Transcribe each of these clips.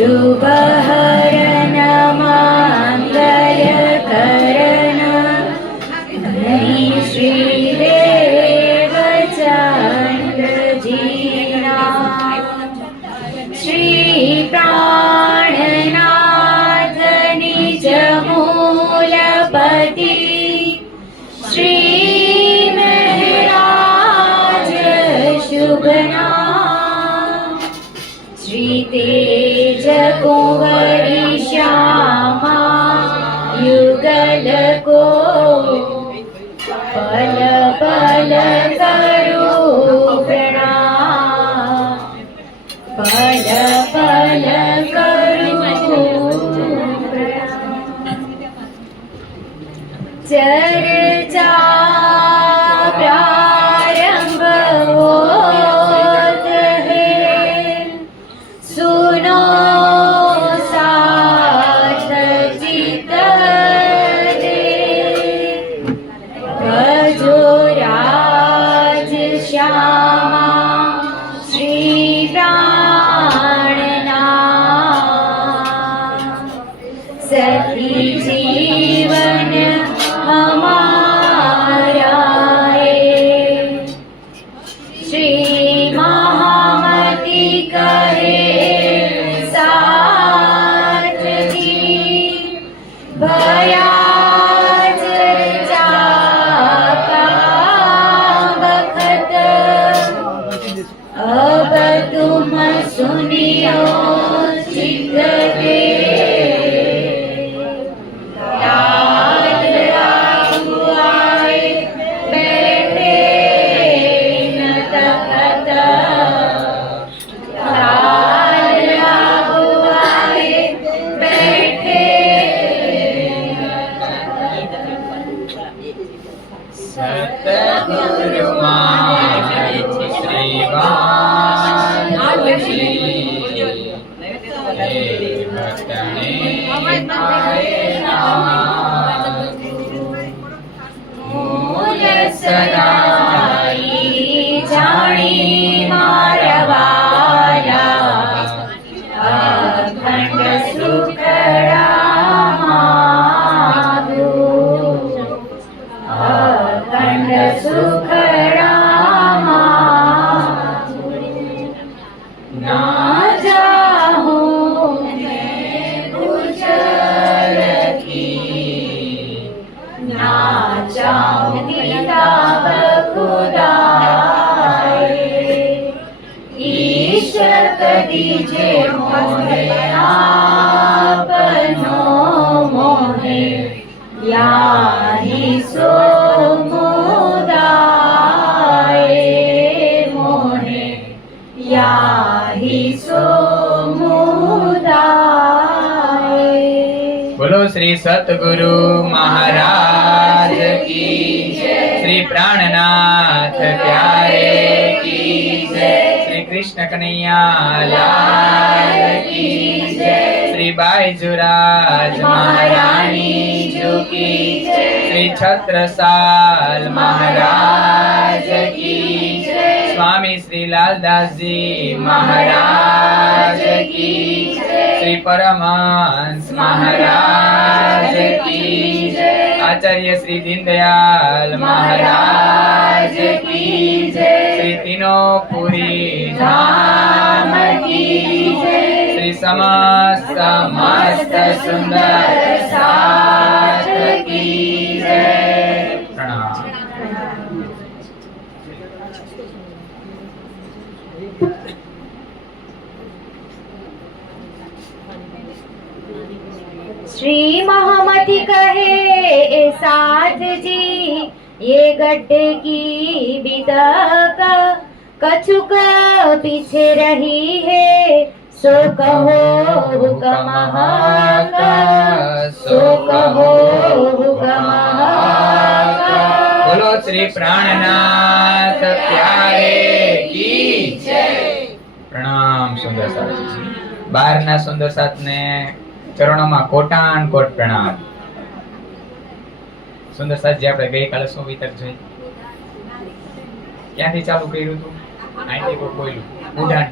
શુભહરણ માંગલ્યકરણ ધણી શ્રી દેવચંદ્રજીના શ્રી પ્રાણનાથ નિજ મૂલપતિ શ્રી મહારાજ શુભના શ્રી તેજ કુંવરી શ્યામા યુગલ કો પલ પલ કરું પ્રણામ પલ પલ કરું ચર્ચા પ્રારંભ હોત હે સુનો સાથ ચિત્ત દે ભજો રાજ શ્યામા શ્રી પ્રાણના સખી જીવન हमारा श्री महामती कहे साथ जी भयाज जाका बखत अब तुम सुनियो चित्त दे સદાઈ જાણી મારવાલા અખંડ સુખરામાધુ અખંડ સુખરામાધુ ના જાહું ગુજર કી ના જાઉં કિતાબ ખુદાએ ઈશ્વર દીજે મોહે આપનો મોહે યાહી સો મુદાએ મોહે યાહી સો મુદાએ। બોલો શ્રી સતગુરુ મહારાજ કી જય, શ્રી પ્રાણનાથ પ્યારે કી જય, શ્રી કૃષ્ણ કનૈયા લાલ કી જય, શ્રી બાઈજુરાજ મહારાણી જો કી જય, શ્રી છત્રસાલ મહારાજ કી જય, સ્વામી શ્રી લાલદાસજી મહારાજ કી જય, શ્રી પરમહંસ મહારાજ કી જય, આચાર્ય શ્રી દીનદયાલ મહારાજ કી જય, શ્રી તીનોપુરી ધામ કી જય, શ્રી સમસ્ત મસ્ત સુંદર સાથ કી જય। પ્રણામ। श्री महामती कहे ए साध जी ये गड्ढे की बिदक कछुक पीछे रही है सो कहो हुक्म का, सो कहो हुक्म का। बोलो श्री प्राणनाथ प्यारे की जय। प्रणाम सुंदर साथ जी। बार ना सुंदर साथ ने चरणों में कोटान कोट प्रणाम। सुंदर साथ जी આપણે ગઈકાલે શું વિતર જોઈ ક્યાંથી ચાલુ કર્યું હતું? આઈથી કોઈ બોલ્યું ઉડાન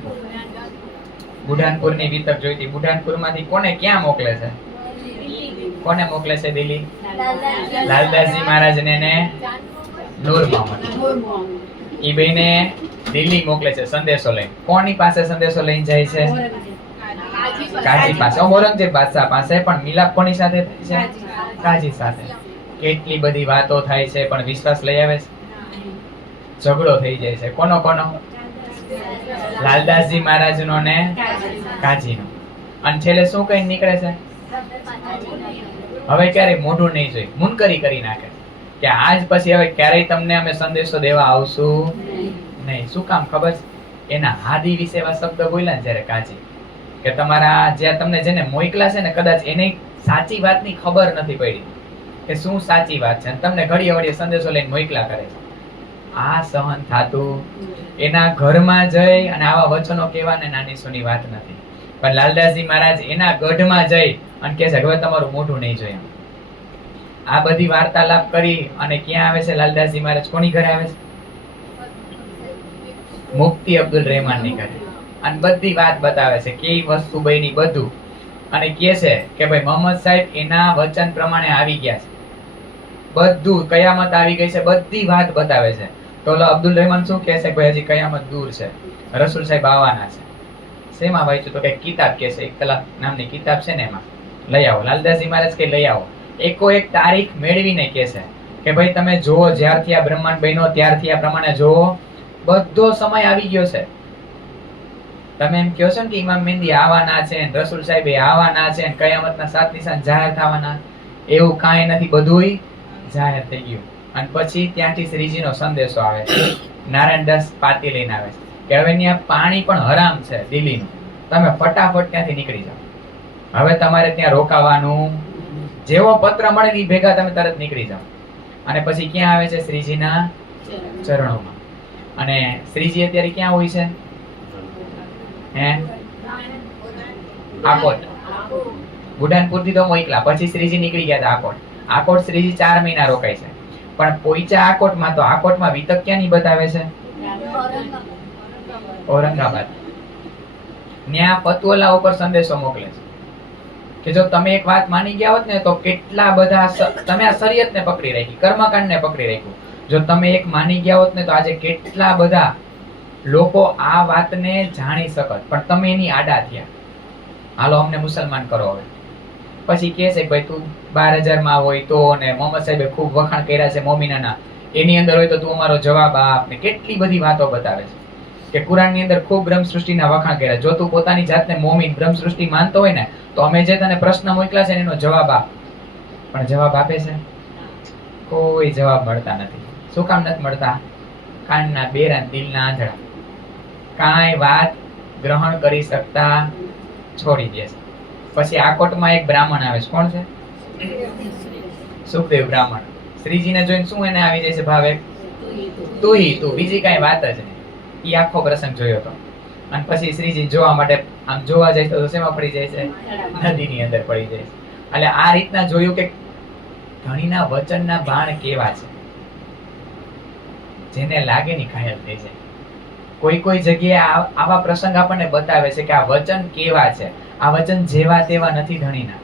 બુઢાનપુરની વિતક જોઈતી. બુઢાનપુરમાંથી કોને ક્યાં મોકલે છે? કોને મોકલે છે દિલ્હી? લાલદાસજી મહારાજને ને નૂર મોહમ્મદ. ઈ બેને દિલ્હી મોકલે છે સંદેશો લઈને. કોની પાસે સંદેશો લઈને જાય છે? કાજી પાસે, ઔરંગઝેબ બાદશાહ પાસે. પણ મિલાપ કોની સાથે થાય છે? કાજી સાથે. કેટલી બધી વાતો થાય છે પણ વિશ્વાસ લઈ આવે છે? ઝઘડો થઈ જાય છે. કોનો કોનો? લાલદાસજી મહારાજનો ને કાજીનો. અને છેલ્લે શું કઈ નીકળે છે? હવે ક્યારેય મોઢું નહીં જોઈ, મુનકરી કરી નાખે કે આજ પછી હવે ક્યારેય તમને અમે સંદેશો દેવા આવશું નહીં. શું કામ ખબર છે? એના હાદી વિશે એવા શબ્દ બોલ્યા ને જ્યારે કાજી, કે તમારા જ્યાં તમને જેને મોકલા છે ને કદાચ એને સાચી વાતની ખબર નથી પડી કે શું સાચી વાત છે, તમને ઘડીએ વળીએ સંદેશો લઈને મોકલા કરે છે. આ સહન થાતું એના ઘરમાં જઈ અને આવા વચનો કહેવાને નાની સુની વાત નથી. પણ લાલદાસજી મહારાજ એના ગઢમાં જઈ અને કહે છે હવે તમારું મોઢું નહીં જોઈએ. આ બધી વાર્તાલાપ કરી અને ક્યાં આવે છે લાલદાસજી મહારાજ? કોની ઘરે આવે છે? મુફ્તી અબ્દુલ રહેમાનની ઘરે. અને બધી વાત બતાવે છે કેવી વસ્તુ બની બધું. અને કહે છે કે ભાઈ મોહમ્મદ સાહેબ એના વચન પ્રમાણે આવી ગયા છે. બધું કયામત આવી ગઈ છે, બધી વાત બતાવે છે. તો અબ્દુલ રહેમાન શું કહે છે? ભાઈ હજી કયામત દૂર છે, રસૂલ સાહેબ આવવાના છે. શેમાં વાંચ્યું? તો કે કિતાબ કે છે, 1 કલાક નામની કિતાબ છે ને એમાં લઈ આવો. લાલદાસજી મહારાજ કે લઈ આવો. એકો એક તારીખ મેળવીને કહે છે કે ભાઈ તમે જોવો, જ્યારથી આ બ્રહ્માંડ બન્યો ત્યારથી આ પ્રમાણે જોવો, બધો સમય આવી ગયો છે. તમે એમ કહો છો ને કે ઇમામ મહેંદી આવવાના છે, રસૂલ સાહેબ આવવાના છે, કયામતના 7 નિશાન જાહેર થવાના, એવું કાંઈ નથી, બધુંય જાહેર થઈ ગયું. અને પછી ત્યાંથી શ્રીજીનો સંદેશો આવે છે. નારાયણદાસ પાટી લઈને આવે છે કે હવે ત્યાં પાણી પણ હરામ છે દિલ્હીનું, તમે ફટાફટ ત્યાંથી નીકળી જાઓ. હવે તમારે ત્યાં રોકાવાનું, જેવો પત્ર મળે ને ભેગા તમે તરત નીકળી જાઓ. અને પછી ક્યાં આવે છે? શ્રીજીના ચરણોમાં. અને શ્રીજી અત્યારે ક્યાં હોય છે? આકોટ. બુઢાનપુર થી તો મોકલા, પછી શ્રીજી નીકળી ગયા હતા આકોટ. આકોટ શ્રીજી 4 મહિના રોકાય છે. પણ પોઈચા આકોટમાં, તો આકોટમાં વિતક ક્યાંની બતાવે છે? ઔરંગાબાદ. ત્યાં ફતવલા ઉપર સંદેશો મોકલે છે કે જો તમે એક વાત માની ગયા હોત ને તો કેટલા બધા તમે આ શરીયતને પકડી રાખી, કર્મકાંડને પકડી રાખ્યું. જો તમે એક માની ગયા હોત ને તો આજે કેટલા બધા લોકો આ વાતને જાણી શકત. પણ તમે એની આડા થયા. હાલો અમને મુસલમાન કરો હવે. પછી કહે છે કે ભાઈ તું 12,000 માં હોય તો, ને મોહમ્મદ સાહેબે ખૂબ વખાણ કર્યા છે મોમિનાના, એની અંદર હોય તો તું અમારો જવાબ આપ. ને કેટલી બધી વાતો બતાવે છે કે કુરાનની અંદર ખૂબ બ્રહ્મ સૃષ્ટિના વખાણ કર્યા. જો તું પોતાની જાતને મોમિન બ્રહ્મ સૃષ્ટિ માનતો હોય ને તો અમે જે તને પ્રશ્ન મોકલા છે એનો જવાબ આપ. પણ જવાબ આપે છે? કોઈ જવાબ મળતા નથી. શું કામ નથી મળતા? કાનના બેરા, દિલના આંધળા. કાંઈ વાત ગ્રહણ કરી શકતા છોડી દે છે. પછી આકોટમાં એક બ્રાહ્મણ આવે છે. કોણ છે? સુખદેવ બ્રાહ્મણ. શ્રીજીને જોઈને શું એને આવી જાય છે ભાવે? તું. બીજી કાંઈ વાત જ નહીં. ઈ આખો પ્રસંગ જોયો હતો. અને પછી શ્રીજી જોવા માટે આમ જોવા જાય તો શેમાં પડી જાય છે? નદીની અંદર પડી જાય છે. એટલે આ રીતના જોયું કે ધણીના વચનના બાણ કેવા છે, જેને લાગે ની ઘાયલ થઈ જાય. કોઈ જગ્યાએ આવા પ્રસંગ આપણને બતાવે છે કે આ વચન કેવા છે. આ વચન જેવા તેવા નથી ધણીના,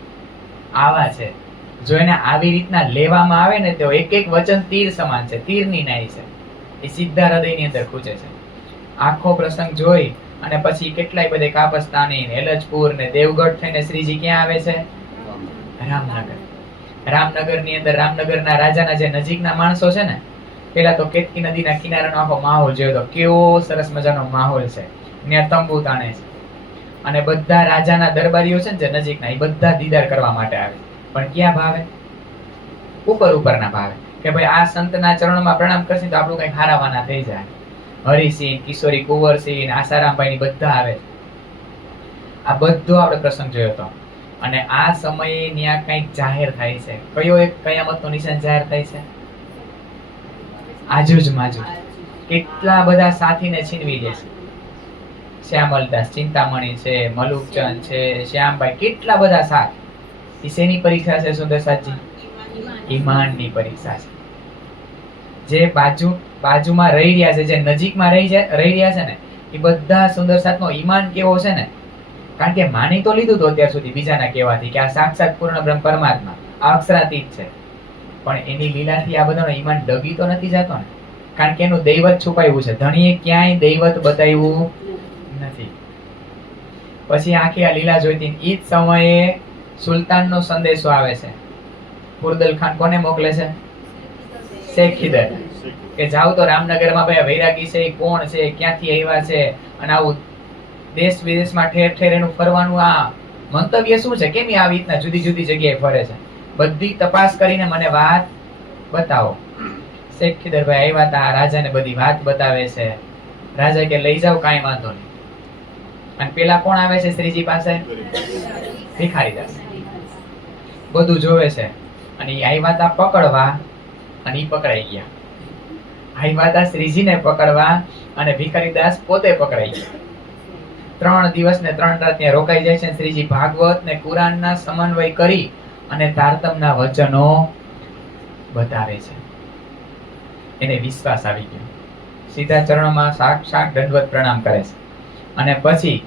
આવા છે. જો એને આવી રીતના લેવામાં આવે ને તો એક એક વચન તીર સમાન છે, તીરની નાઈ છે. એ સીધા હૃદયની અંદર ખૂચે છે. આખો પ્રસંગ જોઈ અને પછી કેટલાય બધે કાપસ્તાની, એલચપુર ને દેવગઢ થઈને શ્રીજી ક્યાં આવે છે? રામનગર. રામનગરની અંદર રામનગરના રાજાના જે નજીકના માણસો છે ને, પેલા તો કેતકી નદીના કિનારાનો આખો માહોલ જોયો તો કેવો સરસ મજાનો માહોલ છે. ત્યાં તંબુ તાણે છે અને બધા રાજાના દરબારીઓ છે ને જે નજીકના, એ બધા દીદાર કરવા માટે આવે. પણ ક્યાં ભાવે? ઉપરના ભાવે કે ભાઈ આ સંતના ચરણોમાં પ્રણામ કરશે તો આપણું કઈક હારાવાના થઈ જાય. હરિસિંહ, કિશોરી કુંવરસિંહ, આસારામભાઈ ની બધા આવે. આ બધો આપણે પ્રસંગ જોયો હતો. અને આ સમયે ત્યાં કઈક જાહેર થાય છે. કયો એક કયામતનો નિશાન જાહેર થાય છે? આજુજ માજુજ. કેટલા બધા સાથીને છીનવી દે છે. શ્યામલદાસ, ચિંતામણી છે, મલુકચંદ છે, શ્યામભાઈ, કેટલા બધા સાથ. એ શેની પરીક્ષા છે સુંદરસાદજી? ઈમાનની પરીક્ષા છે. જે બાજુમાં રહી રહ્યા છે, જે નજીકમાં રહી રહ્યા છે ને, એ બધા સુંદરસાદનો ઈમાન કેવો છે ને, કારણ કે માની તો લીધું તો અત્યાર સુધી બીજાના કહેવાથી કે આ સાક્ષાત પૂર્ણ બ્રહ્મ પરમાત્મા આ અક્ષરાતીત છે, પણ એની લીલાથી આ બધાનો ઈમાન ડગી તો નથી જતો ને, કારણ કે એનું દૈવત છુપાયું છે. ધણીએ ક્યાંય દૈવત બતાવ્યું નથી. પછી આખી આ લીલા જોઈતી ઈ જ સમયે સુલતાનનો સંદેશો આવે છે. ખુરદલ ખાન કોને મોકલે છે? શેખ ખીદર, કે જાવ તો રામનગરમાં ભાઈ વૈરાગી છે, કોણ છે, ક્યાંથી આવ્યા છે, અને આવું દેશ વિદેશમાં ઠેર ઠેર એનું ફરવાનું આ મંતવ્ય શું છે, કેમ આવી રીતના જુદી જુદી જગ્યાએ ફરે છે, બધી તપાસ કરીને મને વાત બતાવો. શેખ ખીદરભાઈ આવ્યા હતા, રાજાને બધી વાત બતાવે છે. રાજા કે લઈ જાવ, કાંઈ વાંધો નહીં. અને પેલા કોણ આવે છે શ્રીજી પાસે? ભિખારીદાસ. બધું જોવે છે, અને એ આવ્યા હતા પકડવા, અને એ પકડાઈ ગયા. આવ્યા હતા શ્રીજીને પકડવા, અને ભિખારીદાસ પોતે પકડાઈ ગયા. 3 દિવસ ને 3 રાત ત્યાં રોકાઈ જાય છે. શ્રીજી ભાગવત ને કુરાનના સમન્વય કરી અને તારતમના વચનો બતાવે છે. એને વિશ્વાસ આવી ગયો. સીધા ચરણોમાં સાક્ષાત દંડવત પ્રણામ કરે છે. અને પછી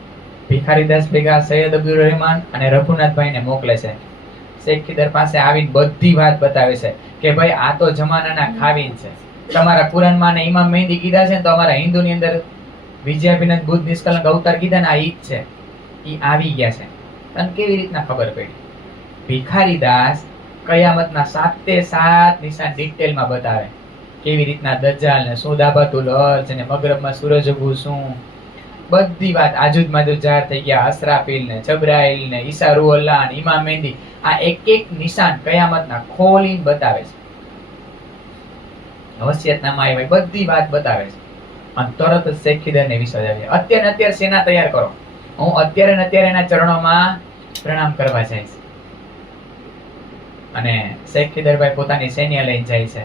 ભિખારીદાસ ભેગા સૈયદ અબ્દુલ રહેમાન અને રઘુનાથભાઈને મોકલે છે. શેખ ખીદર પાસે આવીને બધી વાત બતાવે છે કે ભાઈ આ તો જમાનાના ખાવીન છે. તમારા કુરાનમાં ને ઇમામ મહેંદી કીધા છે, તો અમારા હિન્દુની અંદર વિજયાભિનંદ બુદ્ધ નિષ્કલંક અવતાર કીધા ને, આ ઈ જ છે. ઈ આવી ગયા છે. તને કેવી રીતના ખબર પડી? ભિખારીદાસ કયામતના 7 નિશાન ડિટેલમાં બતાવે. કેવી રીતના દજ્જાલ ને શું દાબાતુલ અર્જ ને મગરબમાં સૂરજ ઉગવું શું, બધી વાત. આજુજ માજુજ જાહેર થઈ ગયા. અસરાફીલ ને જબ્રાઈલ ને ઈસા રૂહલ્લાહ ને ઇમામ મહેંદી, આ એક નિશાન કયામતના ખોલીને બતાવે છે. વસિયતનામા આવી બધી વાત બતાવે છે. અને તરત જ શેખ ખીદરને વિશ્વાસ આવી. અત્યારે સેના તૈયાર કરો, હું અત્યારે એના ચરણોમાં પ્રણામ કરવા જઈશ. અને શેખ ખીદરભાઈ પોતાની સૈન્ય લઈને જાય છે.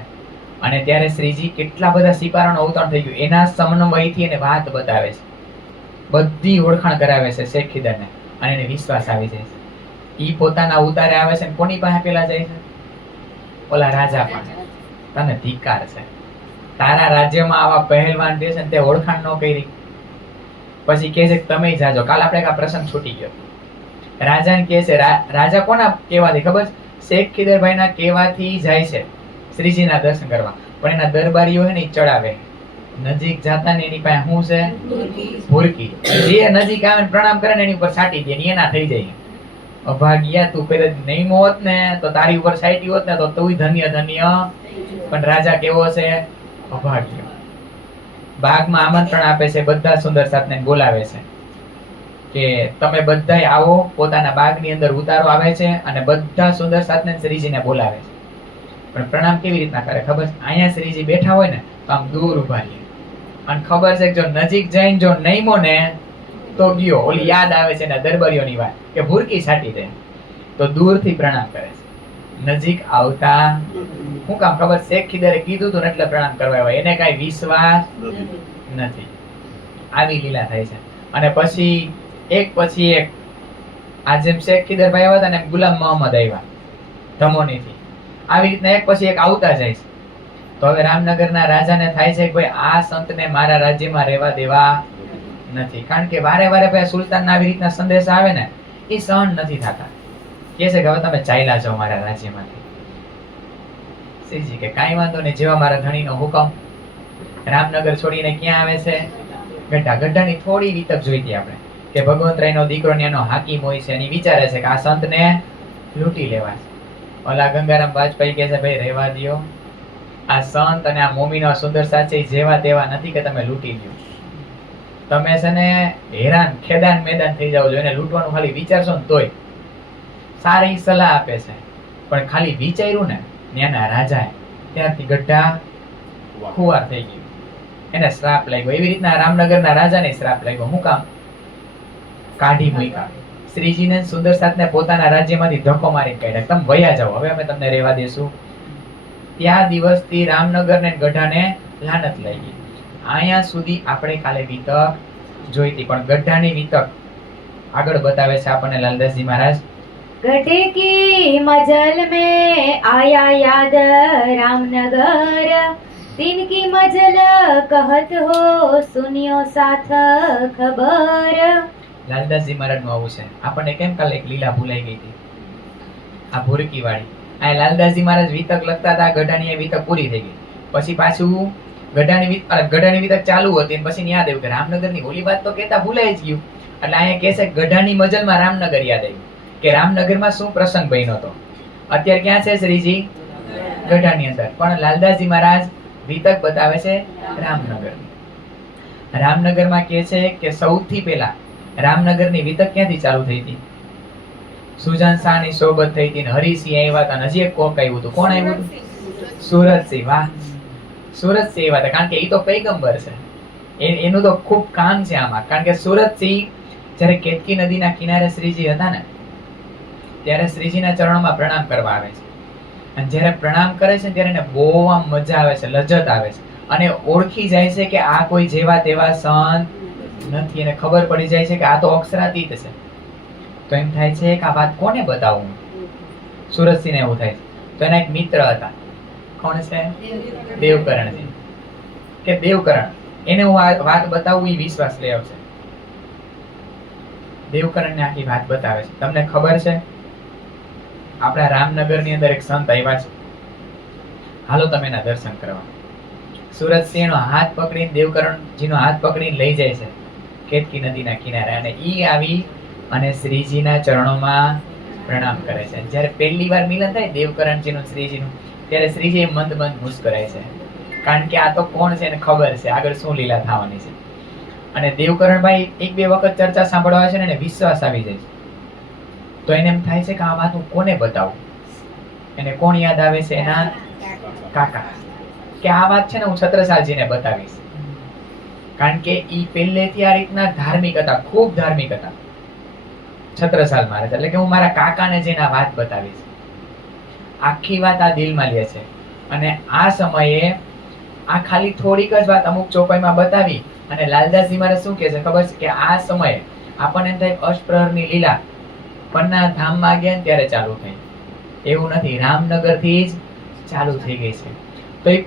અને ત્યારે શ્રીજી કેટલા બધા સિપારાનું અવતરણ થઈ ગયું, એના સમન્વયથી એને વાત બતાવે છે, બધી ઓળખાણ કરાવે છે શેખ ખીદરને, અને એને વિશ્વાસ આવી જાય છે. ઈ પોતાના ઉતારે આવે છે. કોની પાસે પેલા જાય છે? ઓલા રાજા પાસે. તને ધિક્કાર છે, તારા રાજ્યમાં આવા પહેલવાન જે છે તે ઓળખાણ ન કરી. પછી કહે છે કે તમે જાજો. કાલ આપણે આ પ્રસંગ છૂટી ગયો. રાજાને કહે છે, રાજા કોના કહેવાથી ખબર? શેખ ખીદરભાઈના કહેવાથી જાય છે શ્રીજીના દર્શન કરવા. પણ એના દરબારીઓ છે ને ચડાવે. નજીક જાતા ને એની પાસે શું છે? ભૂરકી. જે નજીક આવે પ્રણામ કરે ને એની ઉપર છાંટી દે, એના થઈ જાય. અભાગ્યા, તું પેલે નહીં હોત ને તો તારી ઉપર છાંટી હોત ને તો તું ધન્ય ધન્ય. પણ રાજા કેવો છે? અભાગ્ય. બાગમાં આમંત્રણ આપે છે, બધા સુંદર સાથને બોલાવે છે કે તમે બધાય આવો. પોતાના બાગની અંદર ઉતારો આવે છે અને બધા સુંદર સાથને શ્રીજીને બોલાવે છે. પણ પ્રણામ કેવી રીતના કરે ખબર? અહીંયા શ્રીજી બેઠા હોય ને તો આમ દૂર ઉભા રહે, અને ખબર છે કે જો નજીક જઈને જો નહીમો ને તો ગયો. ઓલી યાદ આવે છે ને દરબારીઓની વાત કે ભૂરકી છાટી દે, તો દૂરથી પ્રણામ કરે છે, નજીક આવતા. શું કામ ખબર? શેખ ખીદરે કીધું હતું એટલે પ્રણામ કરવા આવ્યા. એને કઈ વિશ્વાસ નથી. આવી લીલા થાય છે. અને પછી એક આ જેમ શેખ ખીદરભાઈ આવ્યા હતા ને ગુલામ મોહમ્મદ આવ્યા ધમોનીથી, આવી રીતના એક પછી એક આવતા જાય છે. તો હવે રામનગરના રાજાને થાય છે કે ભાઈ આ સંતને મારા રાજ્યમાં રહેવા દેવા નથી. કારણ કે વારે ભાઈ સુલતાનના આવી રીતના સંદેશ આવે ને એ સહન નથી થતા. કહે છે કે હવે તમે ચાલ્યા જાઓ મારા રાજ્યમાંથી. શ્રીજી કે કાંઈ વાંધો નહીં, જેવા મારા ધણીનો હુકમ. રામનગર છોડીને ક્યાં આવે છે? ગઢાની થોડી વિતક જોઈતી આપણે કે ભગવંતરાયનો દીકરો ન્યાનો હાકીમ હોય છે અને વિચારે છે કે આ સંતને લૂંટી લેવા છે. ઓલા ગંગારામ વાજપેયી કહે છે ભાઈ રહેવા દ્યો, આ સંત અને આ મોમીનો સુંદર સાચી જેવા તેવા નથી કે તમે લૂંટી લ્યો. તમે છે ને હેરાન ખેદાન મેદાન થઈ જાવ છો. એને લૂંટવાનું ખાલી વિચારશો ને તોય સારી સલાહ આપે છે. પણ ખાલી વિચાર્યું ને ન્યાના રાજાએ, ત્યારથી ગઢા ખુવાર થઈ ગયું. એને શ્રાપ લાગ્યો. એવી રીતના રામનગરના રાજાને શ્રાપ લાગ્યો. શું કામ? કાઢી મૂક્યા શ્રીજીને સુંદર સાથને પોતાના રાજ્યમાંથી ધક્કો મારી કાઢ્યા. તમે વયા જાઓ, હવે અમે તમને રહેવા દેશું. ત્યાં દિવસથી રામનગર ને ગઢાને લાનત લાગી. અહીંયા સુધી આપણે કાલે વિતક જોઈતી, પણ ગઢાની વિતક આગળ બતાવે છે આપણને લાલદાસજી મહારાજ. गढ़े की मजल में आया याद रामनगर, तिनकी मजल कहत हो सुनियो साथ खबर, લાલદાસજી મહારાજનું આવું છે. આપણને કેમ કાલે એક લીલા ભૂલાઈ ગઈ હતી, આ ભૂરકી વાળી. આ લાલદાસજી મહારાજ વિતક લખતા હતા, ગઢાની વિતક પૂરી થઈ ગઈ. પછી પાછું ગઢાની વિતક ચાલુ હતી અને પછી યાદ આવ્યું કે રામનગરની ઓલી વાત તો કેતા ભૂલાઈ જ ગયું. એટલે અહીંયા કહે છે ગઢાની મજલમાં રામનગર યાદ આવ્યું કે રામનગરમાં શું પ્રસંગ બન્યો હતો. અત્યારે ક્યાં છે શ્રીજી? ગઢાની અંદર. પણ લાલદાસજી મહારાજ વિતક બતાવે છે રામનગર. રામનગરમાં કહે છે કે સૌથી પહેલા રામનગરની વિતક ક્યાંથી ચાલુ થઈ હતી? સુજાન શાહની સોબત થઈ હતી, હરિસિંહ આવ્યા હતા, હજી એક કોક આવ્યું હતું. કોણ આવ્યું હતું? સુરતસિંહ. વાહ, સુરતસિંહ આવ્યા હતા. કારણ કે એ તો પૈગંબર છે, એનું તો ખૂબ કામ છે આમાં. કારણ કે સુરતસિંહ જ્યારે કેતકી નદીના કિનારે શ્રીજી હતા ને, ત્યારે શ્રીજીના ચરણોમાં પ્રણામ કરવા આવે છે. અને જ્યારે પ્રણામ કરે છે ત્યારે એને બહુ આમ મજા આવે છે, લજ્જત આવે છે. અને ઓળખી જાય છે કે આ કોઈ જેવા તેવા સંત નથી. એને ખબર પડી જાય છે કે આ તો અક્ષરાતીત છે. તો એમ થાય છે કે આ વાત કોને બતાવું? સુરતસિંહને એવું થાય છે. તો એના એક મિત્ર હતા. કોણ છે? દેવકરણજી. કે દેવકરણ એને હું આ વાત બતાવું, એ વિશ્વાસ લઈ આવશે. દેવકરણને આખી વાત બતાવે છે. તમને ખબર છે આપણા રામનગરની અંદર એક સંત આવ્યા છે, હાલો તમે એના દર્શન કરવા. સુરતસિંહનો હાથ પકડીને દેવકરણજીનો હાથ પકડીને લઈ જાય છે કેતકી નદીના કિનારે. અને ઈ આવી અને શ્રીજીના ચરણોમાં પ્રણામ કરે છે. જ્યારે પહેલી વાર મિલન થાય દેવકરણજીનું શ્રીજીનું, ત્યારે શ્રીજી મંદ મંદ મુસ્કરાય છે. કારણ કે આ તો કોણ છે એને ખબર છે આગળ શું લીલા થવાની છે. અને દેવકરણભાઈ એક બે વખત ચર્ચા સાંભળવા છે ને એને વિશ્વાસ આવી જાય છે. તો એને એમ થાય છે કે આ વાત હું કોને બતાવું. એને કોણ યાદ આવે છે? એના કાકા. કે આ વાત છે ને હું છત્રસાલજીને બતાવીશ. કારણ કે ઈ પહેલેથી આ રીતના ધાર્મિક હતા, ખૂબ ધાર્મિક હતા છત્રસાલ મહારાજ. એટલે કે હું મારા કાકાને જઈને આ વાત બતાવીશ. આખી વાત આ દિલમાં લે છે. અને આ સમયે આ ખાલી થોડીક જ વાત અમુક ચોપાઈમાં બતાવી અને લાલદાસજી મહારાજ શું કહે છે ખબર છે? કે આ સમયે આપણને એમ થાય અષ્ટપ્રહરની લીલા પન્ના ધામમાં ગયા ને ત્યારે ચાલુ થઈ. એવું નથી, રામનગરથી જ ચાલુ થઈ ગઈ છે. તો એ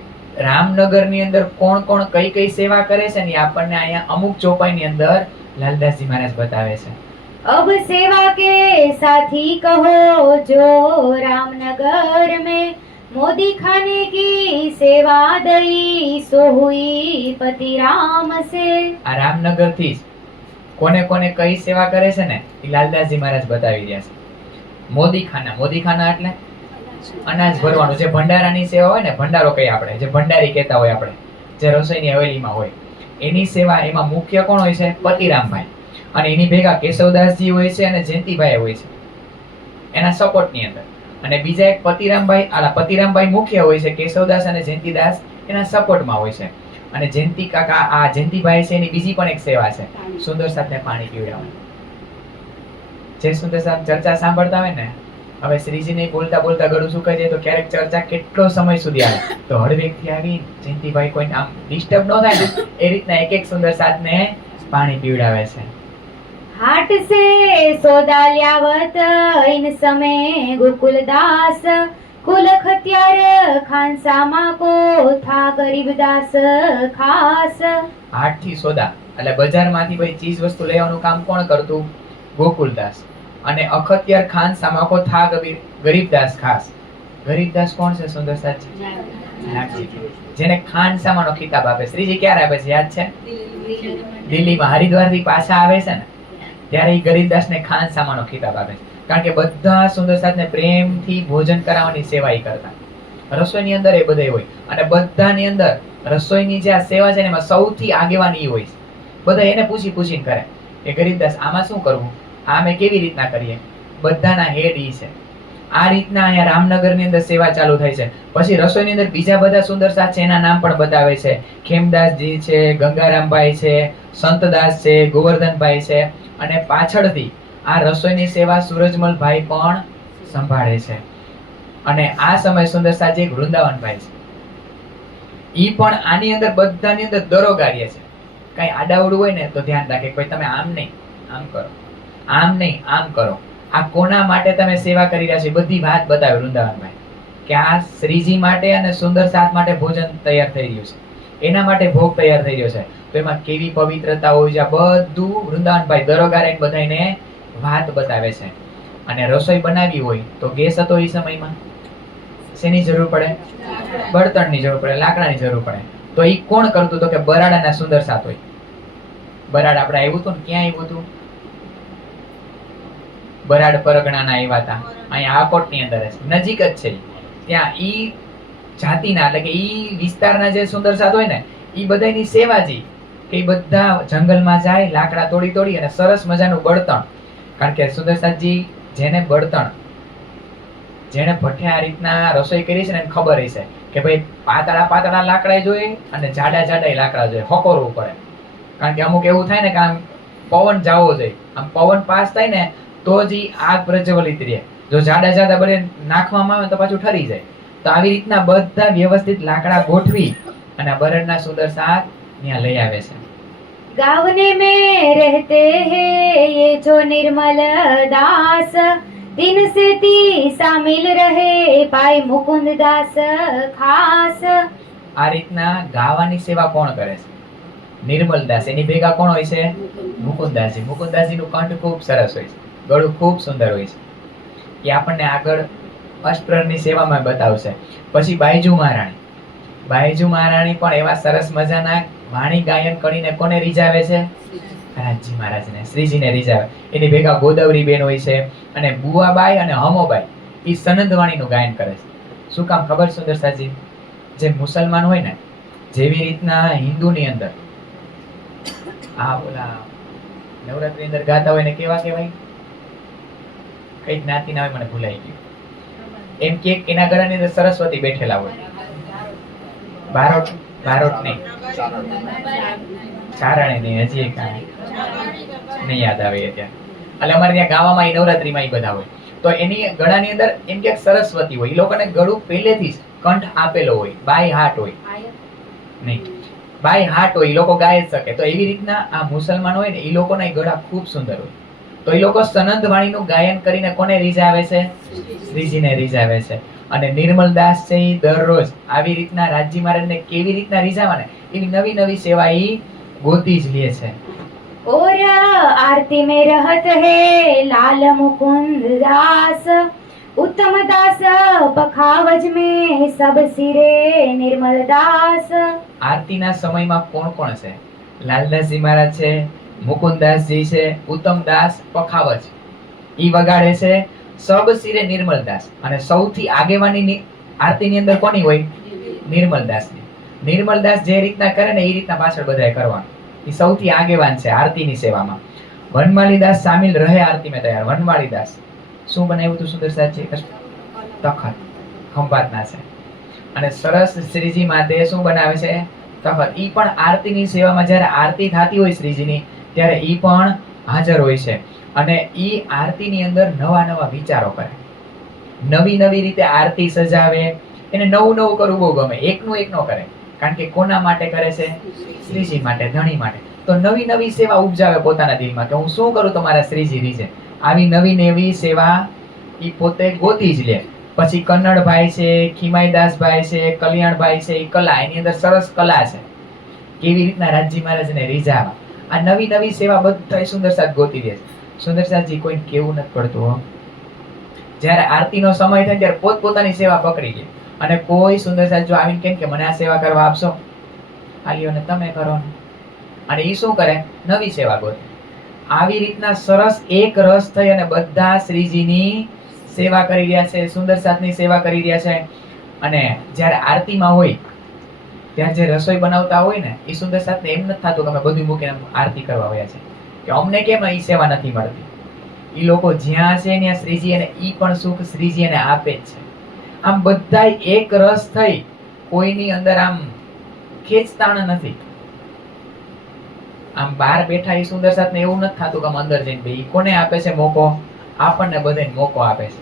રામનગરની અંદર કોણ કોણ કઈ કઈ સેવા કરે છે ને આપણને અહીંયા અમુક ચોપાઈની અંદર લાલદાસજી મહારાજ બતાવે છે. अब सेवा के साथी कहो जो रामनगर में मोदी खाने की सेवा दई सो हुई पति राम से. આ રામનગર થી કોને કોને કઈ સેવા કરે છે ને એ લાલદાસજી મહારાજ બતાવી રહ્યા છે. મોદી ખાના એટલે અનાજ ભરવાનું, જે ભંડારાની સેવા હોય ને, ભંડારો કહીએ આપણે, જે ભંડારી કહેતા હોય આપણે, જે રસોઈની હવેલીમાં હોય, એની સેવા એમાં મુખ્ય કોણ હોય છે? પતિરામભાઈ. અને એની ભેગા કેશવદાસજી હોય છે અને જયંતિભાઈ હોય છે એના સપોર્ટની અંદર. અને બીજા એક પતિરામભાઈ મુખ્ય હોય છે, કેશવદાસ અને જયંતિદાસ એના સપોર્ટમાં હોય છે. અને જયંતિ કાકા, આ જયંતિભાઈ છે એની બીજી પણ એક સેવા છે, સુંદર સાથને પાણી પીવડાવવાનું. જે સુંદર સાથ ચર્ચા સાંભળતા હોય ને, હવે શ્રીજીને બોલતા બોલતા ગળું સુકાઈ જાય તો ક્યારેક ચર્ચા કેટલો સમય સુધી આવે તો હળવેકથી આવી જયંતિભાઈ કોઈને આમ ડિસ્ટર્બ ન થાય એ રીતના એક એક સુંદર સાથને પાણી પીવડાવે છે. हाट से सौदा ल्यावत इन समय गोकुलदास कुल खत्यार खानसामा को था गरीबदास खास. હાટ થી સોદા એટલે બજારમાંથી ભાઈ ચીજ વસ્તુ લેવાનું કામ કોણ કરતું? ગોકુલદાસ. અને અખત્યાર ખાન સામાકો થા ગરીબદાસ ખાસ. ગરીબદાસ કોણ છે? સુંદર સાચી નાગજી, જેને ખાન સામાનો ખિતાબ આપે. શ્રીજી ક્યારે આપે છે યાદ છે? દિલ્હીમાં હરિદ્વાર થી પાછા આવે છે ને ત્યારે એ ગરીબદાસને ખાન સામાનો ખિતાબ આપે છે. કારણ કે બધા સુંદર સાથને પ્રેમથી ભોજન કરાવવાની સેવા એ કરતા. રસોઈની અંદર એ બધા હોય અને બધાની અંદર રસોઈની જે આ સેવા છે ને એમાં સૌથી આગેવાની એ હોય છે. બધા એને પૂછીને કરે કે ગરીબદાસ આમાં શું કરવું, આ અમે કેવી રીતના કરીએ. બધાના હેડ ઈ છે. આ રીતના અહીંયા રામનગરની અંદર સેવા ચાલુ થાય છે. પછી રસોઈની અંદર બીજા બધા સુંદર સાથ છે એના નામ પણ બતાવે છે. ખેમદાસજી છે, ગંગારામભાઈ છે, સંતદાસ છે, ગોવર્ધનભાઈ છે. અને પાછળથી આ રસોઈની સેવા સુરજમલભાઈ પણ સંભાળે છે. અને આ સમય સુંદર સાજી એક વૃંદાવનભાઈ છે, ઈ પણ આની અંદર બધાની અંદર દરોગારીએ છે. કઈ આડાવડું હોય ને તો ધ્યાન રાખે, ભાઈ તમે આમ નહીં આમ કરો, આમ નહીં આમ કરો. આ કોના માટે તમે સેવા કરી રહ્યા છો બધી વાત બતાવે વૃંદાવનભાઈ, કે આ શ્રીજી માટે અને સુંદર સાથ માટે ભોજન તૈયાર થઈ રહ્યું છે, એના માટે ભોગ તૈયાર થઈ રહ્યો છે. તો તો એમાં કેવી પવિત્રતા હોય છે. આ બધું વૃંદાવનભાઈ દરોગા રહીને બધાને વાત બતાવે છે. અને રસોઈ બનાવી હોય તો ગેસ હતો એ સમયમાં, શેની જરૂર પડે? બળતણની જરૂર પડે, લાકડાની જરૂર પડે. તો એ કોણ કરતું? તો કે બરાડાના સુંદર સાથ હોય. બરાડ આપણે આવ્યું હતું ને, ક્યાં આવ્યું હતું? બરાડ પરગણાના આવ્યા હતા, અહીંયા આકોટની અંદર નજીક જ છે. ત્યાં ઈ જાતિના એટલે કે ઈ વિસ્તારના જે સુંદર સાથ હોય ને, ઈ બધાની સેવાજી કે ઈ બધા જંગલમાં જાય, લાકડા તોડી તોડી અને સરસ મજાનું બળતણ. કારણ કે સુંદર સાથજી જેને બળતણ, જેને ભઠ્ઠે આ રીતના રસોઈ કરી છે ને એને ખબર હશે કે ભાઈ પાતળા પાતળા લાકડા જોઈએ અને જાડા જાડા લાકડા જોઈએ, હકોરવું પડે. કારણ કે અમુક એવું થાય ને કે આમ પવન જાવો જોઈએ, આમ પવન પાસ થાય ને તો જ આગ પ્રજ્વલિત રહે. જો જાડા જાડા બળે નાખવામાં આવે તો પાછું ઠરી જાય. તો આવી રીતના બધા વ્યવસ્થિત લાકડા ગોઠવી અને બરડના સુંદર સાથ ત્યાં લઈ આવે છે. गाँवने में रहते हैं ये जो निर्मल दास, दिन से ती शामिल रहे पाई मुकुंद दास खास. આ રીતના ગાવાની સેવા કોણ કરે છે? નિર્મલદાસ. એની ભેગા કોણ હોય છે? મુકુંદાસજી. મુકુંદાસજીનું કંઠ ખૂબ સરસ હોય છે, ગળું ખૂબ સુંદર હોય છે. એ આપણને આગળ અષ્ટપ્રહરની સેવામાં બતાવશે. પછી બાઈજુ મહારાણી. બાઈજુ મહારાણી પણ એવા સરસ મજાના વાણી ગાયન કરીને કોને રીઝાવે છે? રાજજી મહારાજને, શ્રીજીને રીઝાવે. એની ભેગા ગોદાવરી બેન હોય છે અને બુઆબાઈ અને હમોબાઈ એ સનંદ વાણીનું ગાયન કરે છે. શું કામ ખબર સુંદર સાજી? જે મુસલમાન હોય ને, જેવી રીતના હિન્દુની અંદર આ ઓલા નવરાત્રી અંદર ગાતા હોય ને કેવા કહેવાય? કઈ જ્ઞાતિના હોય મને ભૂલાઈ ગયું. એમ કે એના ગળાની અંદર સરસ્વતી બેઠેલા હોય. બારોટ, બારોટ નહીં, ચારણે નહીં, હજી એક નહીં યાદ આવે ત્યાં. એટલે અમારે ત્યાં ગાવામાં નવરાત્રીમાં એ બધા હોય. તો એની ગળાની અંદર એમ કે સરસ્વતી હોય. એ લોકોને ગળું પહેલેથી જ કંઠ આપેલો હોય, બાય હાર્ટ હોય નહીં, બાય હાર્ટ હોય, એ લોકો ગાય જ શકે. તો એવી રીતના આ મુસલમાન હોય ને, એ લોકોના ગળા ખૂબ સુંદર હોય. તો એ લોકો સનંદ વાણીનું ગાયન કરીને કોને રીઝાવે છે? શ્રીજીને રીઝાવે છે. અને નિર્મલદાસ છે એ દરરોજ આવી રીતના રાજજી મહારાજને કેવી રીતના રીઝાવાને એવી નવી નવી સેવા એ ગોતી જ લે છે. और आरती में रहत है लाल मुकुंद दास, उत्तम दास पखावज में सब सिरे निर्मल दास. આરતીના સમયમાં કોણ કોણ છે? લાલદાસજી મહારાજ છે, મુકુંદાસજી છે, ઉત્તમદાસ, પખાવજ. ઈ વગાડે છે સબ સિરે નિર્મલદાસ. અને સૌથી આગેવાની આરતીની અંદર કોની હોય? નિર્મલદાસની. નિર્મલદાસ જે રીતના કરે ને એ રીતના પાછળ બધાએ કરવાનું. એ સૌથી આગેવાન છે આરતીની સેવામાં. વનમાળીદાસ સામેલ રહે આરતીમાં તૈયાર. વનમાળીદાસ શું બનાવ્યું હતું સુંદર સાહેબ? તખત, ખંભાતના છે. અને સરસ શ્રીજી માટે શું બનાવે છે? તખત. ઈ પણ આરતીની સેવામાં જ્યારે આરતી થતી હોય શ્રીજીની ત્યારે ઈ પણ હાજર હોય છે. અને ઈ આરતીની અંદર નવા નવા વિચારો કરે, નવી નવી રીતે આરતી સજાવે. એને નવું નવું કરવું બહુ ગમે, એકનું એક નો કરે. કારણ કે કોના માટે કરે છે? શ્રીજી માટે, ધણી માટે. તો નવી નવી સેવા ઉપજાવે પોતાના દિલમાં કે હું શું કરું તમારા શ્રીજી રીઝે. આવી નવી નવી સેવા ઈ પોતે ગોતી જ લે. પછી કન્નડભાઈ છે, ખીમાઈદાસભાઈ છે, કલ્યાણભાઈ છે, એ કલા, એની અંદર સરસ કલા છે. કેવી રીતના રાજજી મહારાજને રીઝાવા. આ નવી નવી સેવા બધા સુંદર સાથ ગોતી દે છે. સુંદર સાથજી કોઈને કેવું નથી પડતું. જ્યારે આરતીનો સમય થાય ત્યારે પોતપોતાની સેવા પકડી લે. અને કોઈ સુંદર સાથ જો આવીને કેમ કે મને આ સેવા કરવા આપશો, આલ્યો ને તમે કરો. અને એ શું કરે? નવી સેવા ગોતે. આવી રીતના સરસ એક રસ થઈ અને બધા શ્રીજીની સેવા કરી રહ્યા છે, સુંદર સાથની સેવા કરી રહ્યા છે. અને જ્યારે આરતીમાં હોય ત્યારે જે રસોઈ બનાવતા હોય ને એ સુંદર સાથને એમ નથી થતું કે અમે બધું મૂકીને આરતી કરવા આવ્યા છે કે અમને કેમ એ સેવા નથી મળતી. એ લોકો જ્યાં છે ત્યાં શ્રીજી એને ઈ પણ સુખ શ્રીજી એને આપે જ છે. આમ બધા એક રસ થઈ, કોઈની અંદર આમ ખેંચતાણ નથી. આમ બહાર બેઠા એ સુંદર સાથને એવું નથી થતું કે આમ અંદર જઈને બે. કોને આપે છે મોકો? આપણને બધાને મોકો આપે છે.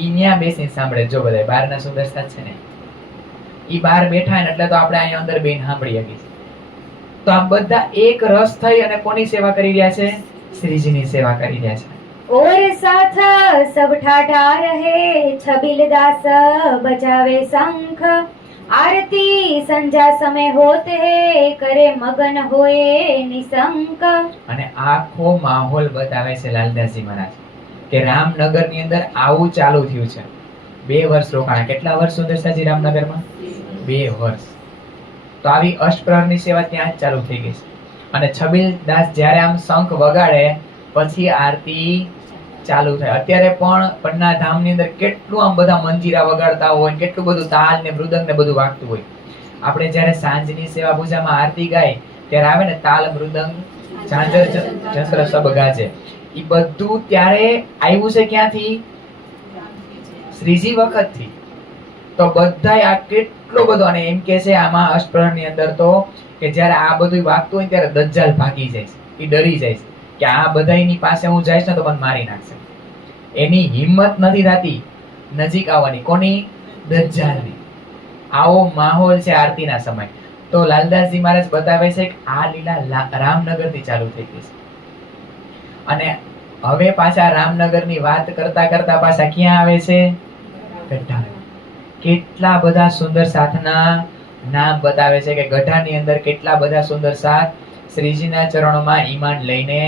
ઈ ન્યા બેસીને સાંભળે. જો બધા બહારના સુંદર સાથ છે ને, ઈ બહાર બેઠા ને એટલે તો આપણે અહીંયા અંદર બેન સાંભળી શકીએ. તો આમ બધા એક રસ થઈ અને કોની સેવા કરી રહ્યા છે? શ્રીજીની સેવા કરી રહ્યા છે. और साथ सब ठाठा रहे छबिल दास बजावे शंख, आरती संध्या समय होत है करे मगन होए निसंक। અને આખો માહોલ બતાવે છે લાલદાસજી મહારાજ કે રામનગર ની અંદર આવું ચાલુ થયું છે. 2 વર્ષ રોકાણા. કેટલા વર્ષ સુંદરસાજી રામનગરમાં? 2 વર્ષ. તો આવી અષ્ટપ્રહરની સેવા ત્યાં જ ચાલુ થઈ ગઈ છે. અને છબીલદાસ જ્યારે આમ શંખ વગાડે પછી આરતી ચાલુ થાય. અત્યારે પણ પન્ના ધામની અંદર કેટલું આમ બધા મંજીરા વગાડતા હોય, કેટલું બધું તાલ ને મૃદંગ ને બધું વાગતું હોય. આપણે જ્યારે સાંજની સેવા પૂજામાં આરતી ગાય ત્યારે આવે ને તાલ મૃદંગ ઝાંઝર જસર સબ ગાજે, એ બધું ત્યારે આવ્યું છે ક્યાંથી? શ્રીજી વખતથી. તો બધાય આ કેટલો બધો, અને એમ કે છે આમાં અષ્ટપ્રહરની અંદર તો કે જ્યારે આ બધું વાગતું હોય ત્યારે દજ્જાલ ભાગી જાય છે, એ ડરી જાય છે કે આ બધાની પાસે હું જઈશ ને તો મને મારી નાખશે. એની હિંમત નથી થતી નજીક આવવાની. કોની? દજ્જાલની. આવો માહોલ છે આરતીના સમય. તો લાલદાસજી મહારાજ બતાવે છે કે આ લીલા રામનગરથી ચાલુ થઈ ગઈ છે. અને હવે પાછા રામનગરની વાત કરતા કરતા પાછા ક્યાં આવે છે? ગઢડા. કેટલા બધા સુંદર સાથના નામ બતાવે છે કે ગઢાની અંદર કેટલા બધા સુંદર સાથ શ્રીજીના ચરણોમાં ઈમાન લઈને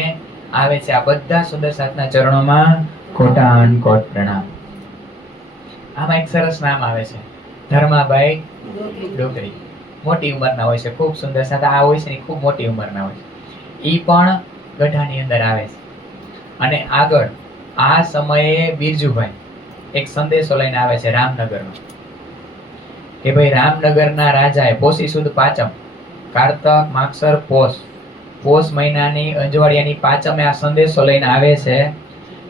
આવે છે. આ બધા સુંદર સાથના ચરણોમાં કોટાનકોટ પ્રણામ. આમાં એક સરસ નામ આવે છે, ધર્માભાઈ ડોગરી. મોટી ઉંમરના હોય છે, ખૂબ સુંદર સાથ આ હોય છે ને, ખૂબ મોટી ઉંમરના હોય છે. ઈ પણ ગઢાની અંદર આવે છે. અને આગળ આ સમયે બિરજુભાઈ એક સંદેશો લઈને આવે છે રામનગરનો કે ભાઈ રામનગરના રાજાએ પોષી સુદ પાંચમ, કારતક માગસર પોષ મહિનાની અંજવાળિયાની પાંચમે આ સંદેશો લઈને આવે છે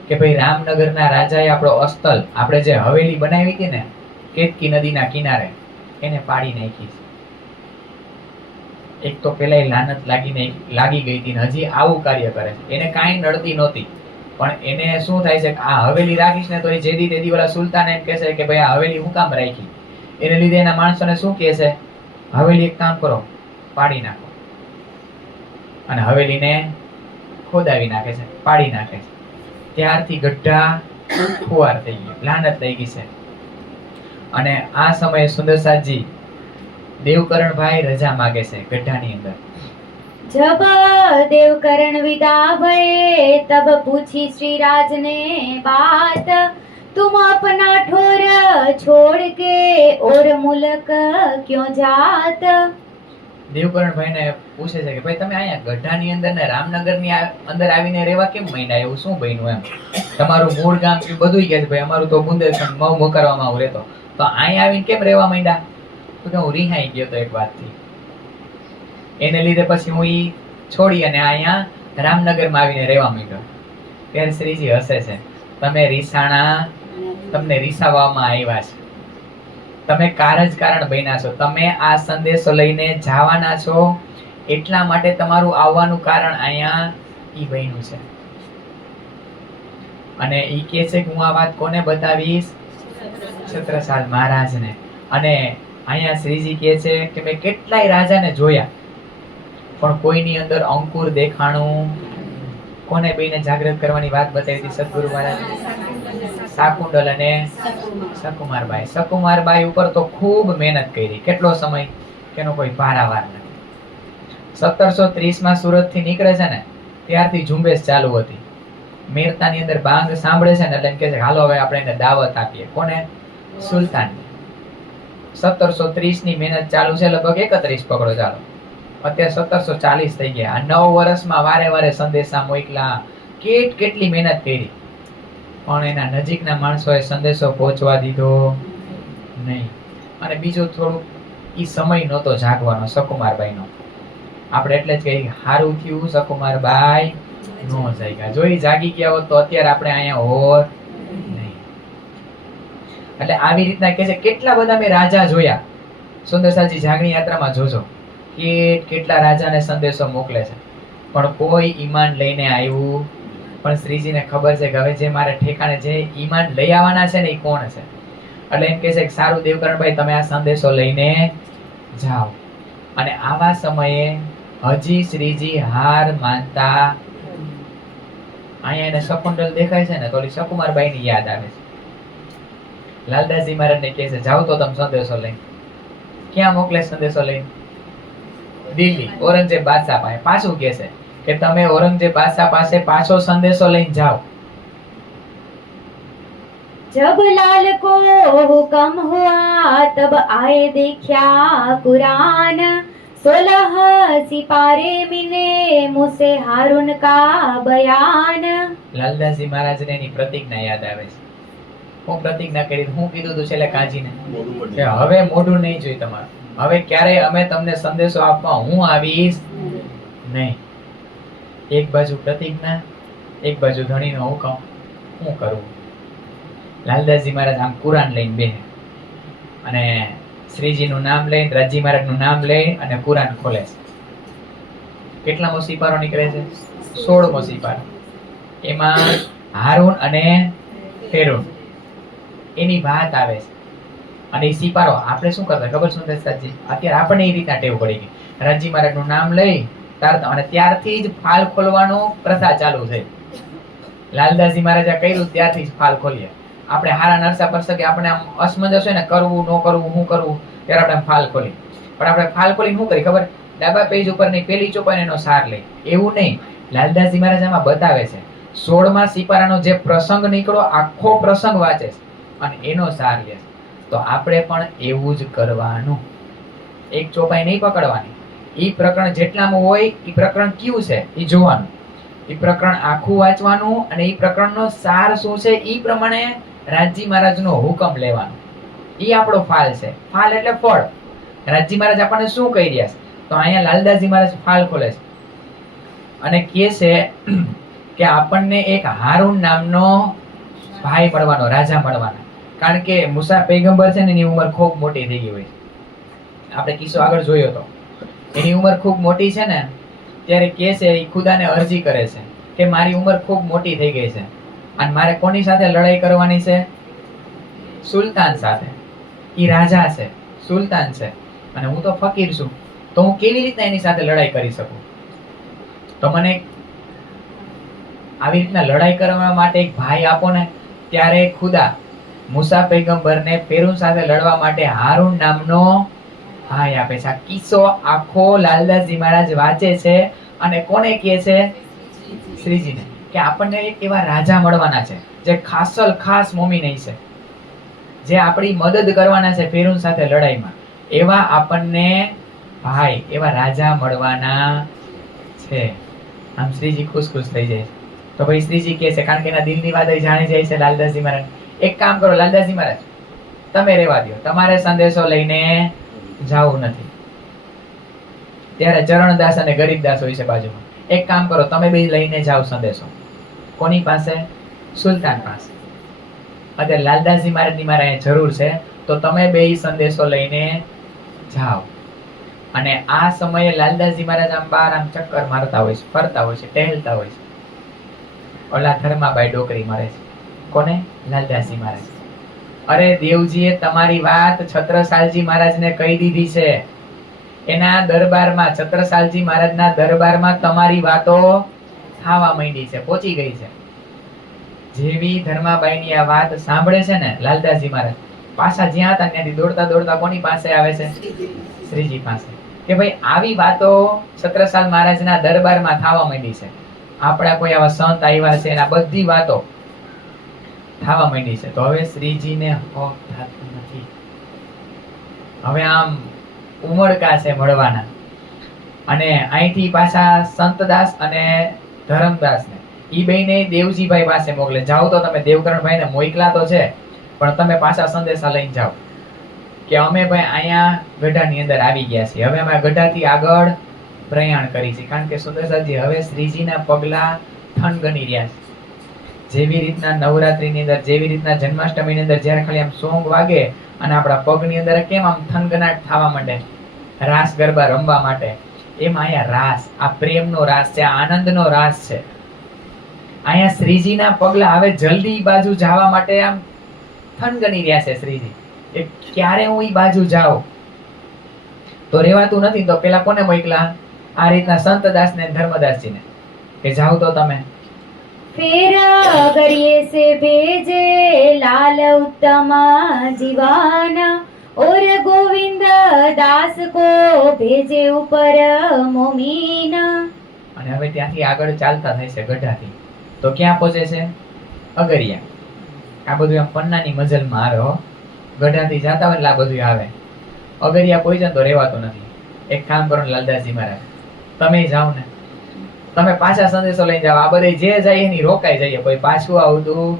કે ભાઈ રામનગરના રાજાએ આપણો અસ્તલ, આપણે જે હવેલી બનાવી હતી ને કેતકી નદીના કિનારે, એને પાડી નાખી છે. એક તો પેલા લાનત લાગી ગઈ હતી ને હજી આવું કાર્ય કરે છે. એને કાંઈ નડતી નહોતી, પણ એને શું થાય છે કે આ હવેલી રાખીશ ને તો એ જેદી તેદી વાળા સુલતાન એમ કહે છે કે ભાઈ આ હવેલી હું કામ રાખી. એને લીધે એના માણસોને શું કહે છે? હવેલી એક કામ કરો, પાડી નાખો. અને હવેલીને ખોદાવી નાખે છે, પાડી નાખે છે. ત્યારથી ગઢડા ખુવાર થઈ ગયું, લાનત થઈ ગઈ છે. અને આ સમયે સુંદરસાજી દેવકરણભાઈ રજા માગે છે ગઢડાની અંદર. जब देवकरण विदा भये तब पूछी श्री राज ने बात, तुम अपना ठोर छोड़ के और मुल्क क्यों जात। દેવકરણભાઈને પૂછે છે કે ભાઈ તમે અહીંયા ગઢડાની અંદર ને રામનગરની અંદર આવીને રહેવા કેમ માંડ્યા? એવું શું બન્યું એમ? તમારું મૂળ ગામ બધું કે છે ભાઈ અમારું તો બુંદેલખંડ મઉ મોકરવામાં હું રહેતો, તો અહીંયા આવીને કેમ રહેવા માંડ્યા? તો કે હું રિહાઈ ગયો તો એક વાતથી, એને લીધે પછી હું ઈ છોડી અને અહીંયા રામનગરમાં આવીને રહેવા માંડ્યો. ત્યારે શ્રીજી હસે છે, તમે રીસાણા, તમને રીસાવામાં આવ્યા છે, તમે કારણ બન્યા છો, તમે આ સંદેશો લઈને જવાના છો એટલા માટે તમારું આવવાનું કારણ અહીંયા ઈ બન્યું છે. અને ઈ કહે છે કે હું આ વાત કોને બતાવીશ? છત્રસાલ મહારાજને. અને અહીંયા શ્રીજી કહે છે કે મેં કેટલાય રાજાને જોયા પણ કોઈની અંદર અંકુર દેખાણું. કોને બેને જાગૃત કરવાની વાત બતાવી હતી સદગુરુ મહારાજ? શાકુંડલ અને સકુમારબાઈ. સકુમારબાઈ ઉપર તો ખૂબ મહેનત કરી. કેટલો સમય? કેનો કોઈ પારાવાર નથી. 1730 માં સુરત થી નીકળે છે ને ત્યારથી ઝુંબેશ ચાલુ હતી. મેરતાની અંદર બાંગ સાંભળે છે ને એટલે કહે છે હાલો હવે આપણે એને દાવત આપીએ. કોને? સુલતાનને. 1730 ની મહેનત ચાલુ છે, લગભગ 31 પકડો ચાલો, અત્યારે 1740 થઈ ગયા. આ 9 વર્ષમાં વારે વારે સંદેશા મોકલા, કેટલી મહેનત કરી, પણ એના નજીકના માણસોએ સંદેશો પહોંચવા દીધો નહીં. અને બીજું થોડું ઈ સમય નહોતો જાગવાનો સકુમારબાઈનો. આપણે એટલે જ કહીએ હારું થયું સકુમારબાઈ નો જાગ્યા. જો ઈ જાગી ગયા હોત તો અત્યારે આપણે અહીંયા હોત નહીં. એટલે આવી રીતના કહે છે કેટલા બધા મેં રાજા જોયા. સુંદરસાજી જાગણી યાત્રામાં જોજો કેટલા રાજાને સંદેશો મોકલે છે પણ કોઈ ઈમાન લઈને આવ્યું. પણ શ્રીજીને ખબર છે કે હવે જે મારે ઠેકાણે જે ઈમાન લઈ આવવાના છે ને એ કોણ છે. એટલે એમ કહે છે કે સારું દેવકરણભાઈ તમે આ સંદેશો લઈને જાઓ. અને આવા સમયે હજી શ્રીજી હાર માનતા. અહીંયા એને શકુંડલ દેખાય છે ને તો સકુમારબાઈ ની યાદ આવે છે. લાલદાસજી મહારાજને કહે છે જાઓ તો તમે સંદેશો લઈને. ક્યાં મોકલે સંદેશો લઈને? દિલ્હી, ઔરંગઝેબ બાદશાહ પાસે. પાછું કહે છે કે તમે ઔરંગઝેબ બાદશાહ પાસે પાછો સંદેશો લઈને જાઓ. जब लाल को हुक्म हुआ तब आए देखा कुरान 16 सिपारे मिले मुझसे हारून का बयान. લાલદાસજી મહારાજને એની પ્રતિજ્ઞા યાદ આવે છે. હું પ્રતિજ્ઞા કરી, હું કીધું તું છેલ્લે કાજીને કે હવે મોઢું નહીં જોઈ તમારું, હવે ક્યારેય અમે તમને સંદેશો આપવા હું આવીશ નહીં. એક બાજુ પ્રતિજ્ઞા, એક બાજુ ધણીનો હુકમ. શું કરવું? લાલદાસજી મહારાજ આમ કુરાન લઈને બેહે અને શ્રીજીનું નામ લઈને, રાજી મહારાજનું નામ લઈ અને કુરાન ખોલે છે. કેટલામો સિપારો નીકળે છે? 16મો સિપારો. એમાં હારૂન અને ફેરૂન એની વાત આવે છે. અને એ સિપારો આપણે શું કરતા ખબર સુંદર સાજી? અત્યારે આપણને એ રીતના ટેવ પડી ગઈ. રાજી મહારાજનું નામ લઈ અને ત્યારથી જ ફાલ ખોલવાનું પ્રથા ચાલુ થઈ. લાલદાસજી મહારાજે કર્યું ત્યારથી જ ફાલ ખોલ્યા. આપણે હારા નરસા પરસકે આપણે આમ અસમંજસ હોય ને, કરવું ન કરવું, શું કરવું, ત્યારે આપણે ફાલ ખોલી. પણ આપણે ફાલ ખોલી શું કરી ખબર? ડાબા પેજ ઉપરની પેલી ચોપાઈ એનો સાર લઈ. એવું નહીં, લાલદાસજી મહારાજ આમાં બતાવે છે 16મા સિપારાનો જે પ્રસંગ નીકળ્યો, આખો પ્રસંગ વાંચે છે અને એનો સાર લે છે. તો આપણે પણ એવું જ કરવાનું. એક ચોપાઈ નહીં પકડવાની. ઈ પ્રકરણ જેટલામાં હોય ઈ પ્રકરણ કયું છે ઈ જોવાનું, ઈ પ્રકરણ આખું વાંચવાનું અને ઈ પ્રકરણનો સાર શું છે ઈ પ્રમાણે રાજી મહારાજનો હુકમ લેવાનો. ઈ આપણો ફાલ છે. ફાલ એટલે ફળ. રાજી મહારાજ આપણને શું કહી રહ્યા છે? તો અહીંયા લાલદાસજી મહારાજ ફાલ ખોલે છે અને કહે છે કે આપણને એક હારૂન નામનો ભાઈ મળવાનો, રાજા મળવાનો. કારણ કે મૂસા પૈગંબર છે ને એની ઉંમર ખૂબ મોટી થઈ ગઈ હોય. આપણે કિસ્સો આગળ જોયો હતો. એની ઉંમર ખૂબ મોટી છે ને ત્યારે કહે છે, એ ખુદાને અરજી કરે છે કે મારી ઉંમર ખૂબ મોટી થઈ ગઈ છે અને મારે કોની સાથે લડાઈ કરવાની છે? સુલતાન સાથે. ઈ રાજા છે, સુલતાન છે અને હું તો ફકીર છું, તો હું કેવી રીતના એની સાથે લડાઈ કરી શકું? તો મને આવી રીતના લડાઈ કરવા માટે એક ભાઈ આપો ને. ત્યારે ખુદા મૂસા પૈગંબરને ફેરૂન સાથે લડવા માટે હારૂન નામનો ભાઈ આપે છે. આ કિસ્સો આખો લાલદાસજી મહારાજ વાંચે છે અને કોને કહે છે? શ્રીજીને. કે આપણને એક એવા રાજા મળવાના છે જે ખાસ મોમીન છે, જે આપણી મદદ કરવાના છે ફેરૂન સાથે લડાઈમાં. એવા આપણને ભાઈ, એવા રાજા મળવાના છે. આમ શ્રીજી ખુશ થઈ જાય. તો ભાઈ શ્રીજી કહે છે, કારણ કે એના દિલની વાત જાણી જાય છે લાલદાસજી મહારાજ. એક કામ કરો લાલદાસજી મહારાજ, તમે રહેવા દો, તમારે સંદેશો લઈને જાવું નથી. ત્યારે ચરણદાસ અને ગરીબદાસ હોય છે બાજુમાં. એક કામ કરો, તમે બે લઈને જાઓ સંદેશો. કોની પાસે? સુલતાન પાસે. અત્યારે લાલદાસજી મહારાજની મારે અહીંયા જરૂર છે, તો તમે બે સંદેશો લઈને જાઓ. અને આ સમયે લાલદાસજી મહારાજ આમ બહાર આમ ચક્કર મારતા હોય છે, ફરતા હોય છે, ટહેલતા હોય છે. ઓલા ધર્માબાઈ ડોકરી મારે છે. કોને? લાલદાસજી મહારાજ. અરે દેવજીએ તમારી વાત છત્રસાલજી મહારાજને કહી દીધી છે. એના દરબારમાં, છત્રસાલજી મહારાજના દરબારમાં તમારી વાતો થવા માંડી છે, પહોંચી ગઈ છે. જેવી ધર્માબાઈની આ વાત સાંભળે છે ને લાલદાસજી મહારાજ, પાછા જ્યાં હતા ત્યાંથી દોડતા દોડતા કોની પાસે આવે છે? શ્રીજી પાસે. કે ભાઈ આવી વાતો છત્રસાલ મહારાજના દરબારમાં થવા માંડી છે. આપણા કોઈ આવા સંત આવ્યા છે એના બધી વાતો થવા માંડી છે. તો હવે શ્રીજીને હોક થતું નથી. હવે આમ ઉમળકા છે મળવાના. અને અહીંથી પાછા સંતદાસ અને ધરમદાસને ઈ બેયને દેવજીભાઈ પાસે મોકલે. જાઓ તો તમે દેવકરણભાઈને મોકલા તો છે, પણ તમે પાછા સંદેશા લઈને જાઓ કે અમે ભાઈ અહીંયા ગઢાની અંદર આવી ગયા છીએ. હવે અમે ગઢાથી આગળ પ્રયાણ કરી છે. કારણ કે સુંદરસાજી હવે શ્રીજીના પગલા થનગની રહ્યા છે. જેવી રીતના નવરાત્રીની અંદર, જેવી રીતના જન્માષ્ટમીની અંદર જ્યારે ખાલી આમ સોંગ વાગે અને આપણા પગની અંદર કેમ આમ થનગનાટ થવા માંડે રાસ ગરબા રમવા માટે, એમ અહીંયા રાસ, આ પ્રેમનો રાસ છે, આનંદનો રાસ છે. અહીંયા શ્રીજીના પગલા હવે જલ્દી બાજુ જવા માટે આમ થનગની રહ્યા છે શ્રીજી. એ ક્યારે હું ઈ બાજુ જાઉં તો રેવાતું નથી. તો પેલા કોને મોકલા? આ રીતના સંતદાસ ને ધર્મદાસજીને કે જાઓ તો તમે. फिर अगर ये से भेजे लाल उत्तम जीवन और गोविंद दास को भेजे ऊपर मोमीन। અને હવે ત્યાંથી આગળ ચાલતા થાય છે ગઢાથી, તો ક્યાં પહોંચે છે? અગરિયા. આ બધું આમ પન્નાની મજલમાં આવે હો. ગઢાથી જાતા હોય એટલે આ બધું આવે. અગરિયા પહોંચે ને તો રહેવાતું નથી. એક કામ કરો ને લાલદાસજી મહારાજ, તમે જાઓ ને, તમે પાછા સંદેશો લઈને જાઓ. આ બધે જે જાય એની રોકાઈ જઈએ, કોઈ પાછું આવતું.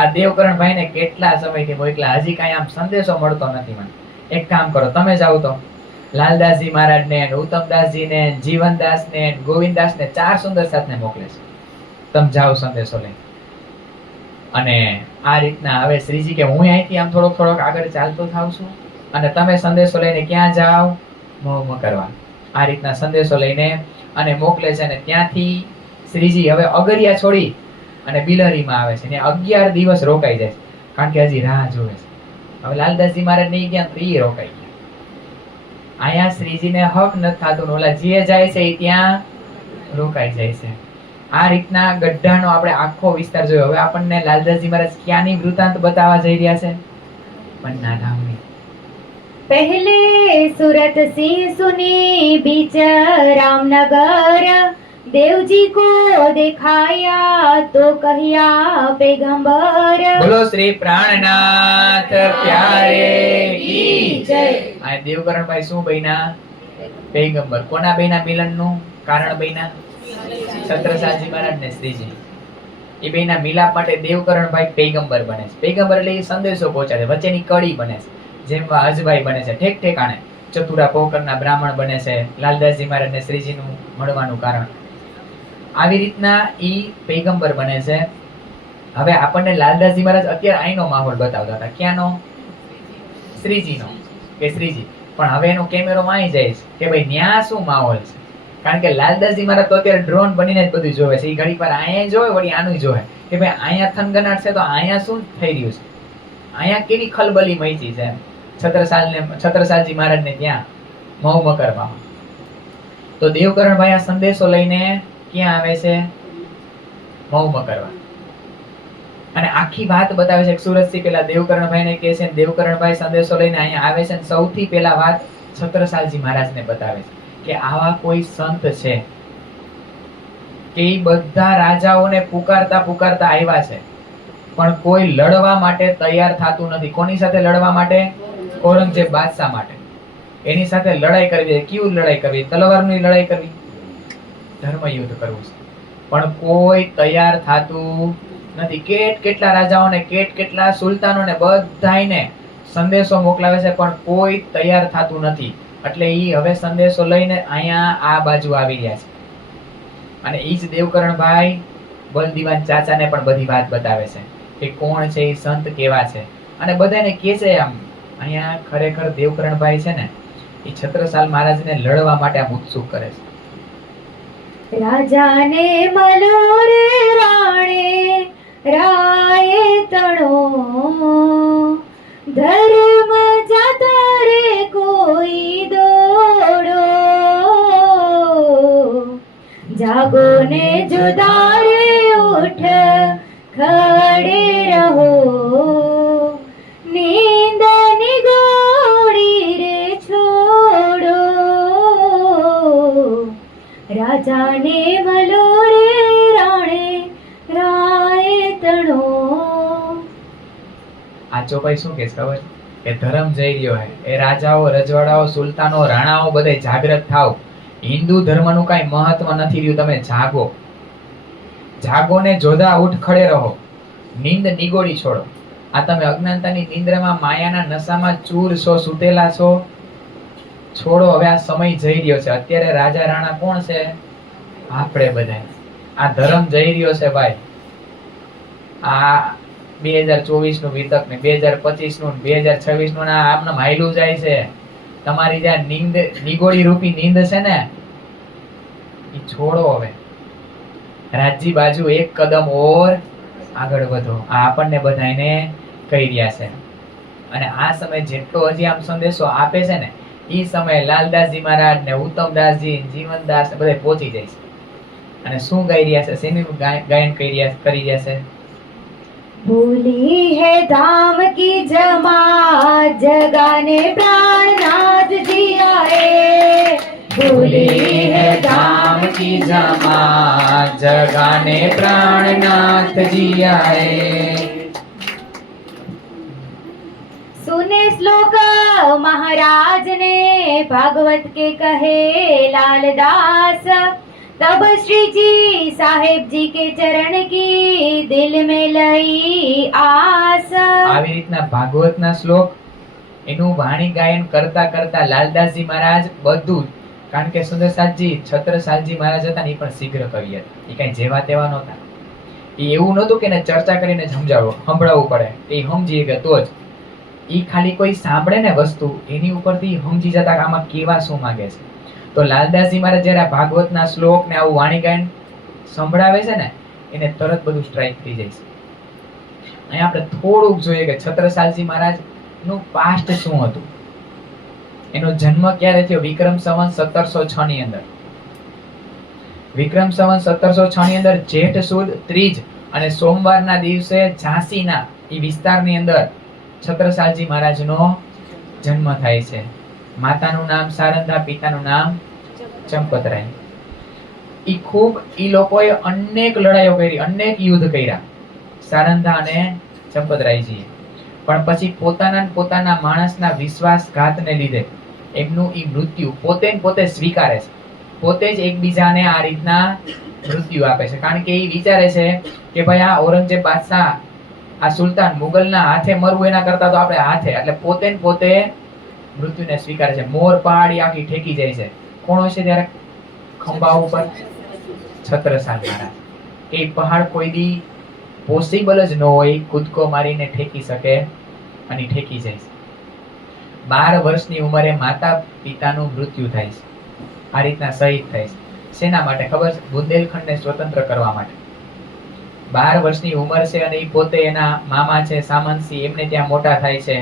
આ દેવકરણભાઈ ને કેટલા સમયથી મોકલા, હજી કાંઈ આમ સંદેશો મળતો નથી મને. એક કામ કરો, તમે જાઓ તો લાલદાસજી મહારાજ ને, ઉત્તમદાસજી ને, જીવનદાસ ને, ગોવિંદદાસ ને, 4 સુંદર સાથ ને મોકલે છે. તમે જાઓ સંદેશો લઈને. અને આ રીતના હવે શ્રીજી કે હું અહીંથી આમ થોડોક આગળ ચાલતો થાઉં છું અને તમે સંદેશો લઈને ક્યાં જાઓ? મોહ કરવા. આ રીતના સંદેશો લઈને અને મોકલે છે. અને ત્યાંથી શ્રીજી હવે અગરિયા છોડી અને બિલહરીમાં આવે છે ને 11 દિવસ રોકાઈ જાય છે, કારણ કે હજી રાહ જોવે છે. હવે લાલદાસજી મહારાજ નહીં ગયા તો એ રોકાઈ ગયા. અહીંયા શ્રીજીને હક નથી થતું, ઓલા જે જાય છે એ ત્યાં રોકાઈ જાય છે. આ રીતના ગઢાનો આપણે આખો વિસ્તાર જોયો. હવે આપણને લાલદાસજી મહારાજ ક્યાંની વૃત્તાંત બતાવવા જઈ રહ્યા છે? પન્ના ધામની. पहले सूरत सिंह सुनी बीच रामनगर, देव जी को दिखाया तो कहिया पैगंबर। બોલો શ્રી પ્રાણનાથ પ્યારે કી જય. આ દેવકરણભાઈ શું બન્યા? પૈગંબર. કોના બન્યા? મિલનનું કારણ બન્યા છત્રસાલજી મહારાજ ને શ્રીજી. એ બેના મિલાપ માટે દેવકરણભાઈ પૈગંબર બને છે. પૈગંબર એટલે એ સંદેશો પહોંચાડે, વચ્ચેની કડી બને છે. જેમ હજભાઈ બને છે ઠેક ઠેકાણે, ચતુરા પોકરના બ્રાહ્મણ બને છે લાલદાસજી મહારાજ ને શ્રીજીનું મળવાનું કારણ. આવી રીતના ઈ પૈગંબર બને છે. હવે આપણને લાલદાસજી મહારાજ અત્યારે અહીંનો માહોલ બતાવતા હતા. ક્યાંનો? શ્રીજીનો કે શ્રીજી. પણ હવે એનો કેમેરો માં જાય છે કે ભાઈ ન્યા શું માહોલ છે, કારણ કે લાલદાસજી મહારાજ તો અત્યારે ડ્રોન બનીને જ બધું જોવે છે. એ ઘડીક વાર અહીંયા જોવે, વળી આનું જોવે કે ભાઈ અહીંયા થનગનાટ છે તો અહીંયા શું થઈ રહ્યું છે, અહીંયા કેવી ખલબલી મચી છે. છત્રસાલજી મહારાજ ને ત્યાં મહુ મકરમાં. તો દેવકરણભાઈ આ સંદેશો લઈને ક્યાં આવે છે? મહુ મકરવા. અને આખી વાત બતાવે છે. સુરતથી પેલા દેવકરણભાઈ ને કહે છે, દેવકરણભાઈ સંદેશો લઈને અહીંયા આવે છે. સૌથી પહેલા વાત છત્રસાલજી મહારાજ ને બતાવે છે કે આવા કોઈ સંત છે કે બધા રાજાઓને પુકારતા આવ્યા છે, પણ કોઈ લડવા માટે તૈયાર થતું નથી. કોની સાથે લડવા માટે? ઔરંગઝેબ બાદશાહ માટે. એની સાથે લડાઈ કરવી છે. કેવું લડાઈ કરવી? તલવારની લડાઈ કરવી, ધર્મ યુદ્ધ કરવું છે. પણ કોઈ તૈયાર થતું નથી. કેટલા રાજાઓને, કેટલા સુલતાનોને બધાને સંદેશો મોકલાવે છે, પણ કોઈ તૈયાર થતું નથી. એટલે ઈ હવે સંદેશો લઈને અહીંયા આ બાજુ આવી રહ્યા છે. અને ઈ જ દેવકરણભાઈ બલદીવાન ચાચાને પણ બધી વાત બતાવે છે કે કોણ છે એ સંત, કેવા છે. અને બધાને કહે છે આમ અહીંયા ખરેખર દેવકરણભાઈ છે ને એ છત્રસાલ મહારાજને લડવા માટે આમ ઉત્સુક કરે છે. રાજાને મળો રે રાણે રાય તણો, ધર્મ જાતા રે કોઈ દોડો, જાગો ને જોદારે ઉઠ ખડે રહો, નીંદ નિગોડી રે છોડો, રાજાને મળો રે રાણે રાય તણો. આ ચોપાઈ શું કે ખબર? કે ધર્મ જઈ રહ્યો હે. એ રાજાઓ, રજવાડાઓ, સુલતાનો, રાણાઓ બધે જાગૃત થાવ. હિન્દુ ધર્મનું કઈ મહત્વ નથી રહ્યું. તમે જાગો, જાગો ને જોધા ઉઠ ખડે રહો, નીંદ નિગોડી છોડો. આ તમે અજ્ઞાનતાની નિંદ્રામાં, માયાના નશામાં ચૂર છો, સુતેલા છો. છોડો, હવે આ સમય જઈ રહ્યો છે. અત્યારે રાજા રાણા કોણ છે? આપણે બધા. આ ધર્મ જઈ રહ્યો છે ભાઈ. આ 2024 નું વિતક ને 2025 નું 2026 નું આમને માયલું જાય છે. તમારી જ્યાં નીંદ, નિગોડી રૂપી નીંદ છે ને એ છોડો. હવે રાજજી બાજુ એક કદમ ઓર આગળ વધો. આ આપણને બધાને કહી રહ્યા છે. અને આ સમય જેટલો હજી આમ સંદેશો આપે છે ને એ સમયે લાલદાસજી મહારાજ ને ઉત્તમદાસજી, જીવનદાસ ને બધા પહોંચી જાય છે. અને શું ગાઈ રહ્યા છે? શેનું ગાયન કરી રહ્યા છે? भूली है धाम की जमात जगाने प्राणनाथ जी आए भूली है धाम की जमात जगाने प्राणनाथ जी आए। सुने श्लोक महाराज ने भागवत के कहे लालदास तब श्री जी साहेब जी के चरण की दिल में लई आस। આવી રીતના ભાગવતના શ્લોક એનું વાણી ગાયન કરતા કરતા લાલદાસજી મહારાજ બધું જ, કારણ કે સુંદરસાદજી છત્રસાલજી મહારાજ હતા ને એ પણ શીઘ્ર કવિ હતા, એ કઈ જેવા તેવા નહોતા, એ એવું નહોતું કે એને ચર્ચા કરીને સંભળાવવું પડે, એ સમજી ગયા તો જ, એ ખાલી કોઈ સાંભળે ને વસ્તુ એની ઉપરથી સમજી જતા કે આમાં કેવા શું માંગે છે। તો લાલદાસજી મહારાજ જયારે આ ભાગવતના શ્લોક ને આવું વાણી ગાયન સંભળાવે છે ને એને તરત બધું સ્ટ્રાઇક થઈ જાય છે। અહીંયા આપણે થોડુંક જોઈએ કે છત્રસાલજી મહારાજ નું પાસ્ટ શું હતું, એનો જન્મ ક્યારે થયો? વિક્રમ સંવત 1706 ની અંદર, વિક્રમ સંવત 1706 ની અંદર જેઠ સુદ ત્રીજ અને સોમવારના દિવસે ઝાંસીના એ વિસ્તારની અંદર છત્રસાલજી મહારાજનો જન્મ થાય છે। માતાનું નામ સારંધા, પિતાનું નામ ચંપતરાય। ઈ લોકોએ અનેક લડાઈઓ કરી, અનેક યુદ્ધ કર્યા સારંધા અને ચંપતરાયજીએ, પણ પછી પોતાના માણસના વિશ્વાસઘાતને લીધે એમનું ઈ મૃત્યુ પોતે સ્વીકારે છે, પોતે જ એકબીજાને આ રીતના મૃત્યુ આપે છે, કારણ કે એ વિચારે છે કે ભાઈ આ ઔરંગઝેબ બાદશાહ, આ સુલતાન મુગલના હાથે મરવું એના કરતા તો આપણે હાથે, એટલે પોતે મૃત્યુને સ્વીકારે છે। મોર પહાડી આખી ઠેકી જાય છે, કોણ હોય છે ત્યારે ખંભા ઉપર? છત્રસાલ મહારાજ। એ પહાડ કોઈ દી પોસિબલ જ ન હોય કૂદકો મારીને ઠેકી શકે, અને ઠેકી જાય છે। 12 વર્ષની ઉંમરે માતા પિતાનું મૃત્યુ થાય છે, આ રીતના શહીદ થાય છે। શેના માટે ખબર છે? બુંદેલખંડને સ્વતંત્ર કરવા માટે। 12 વર્ષની ઉંમર છે અને એ પોતે એના મામા છે સામંતસિંહ, એમને ત્યાં મોટા થાય છે,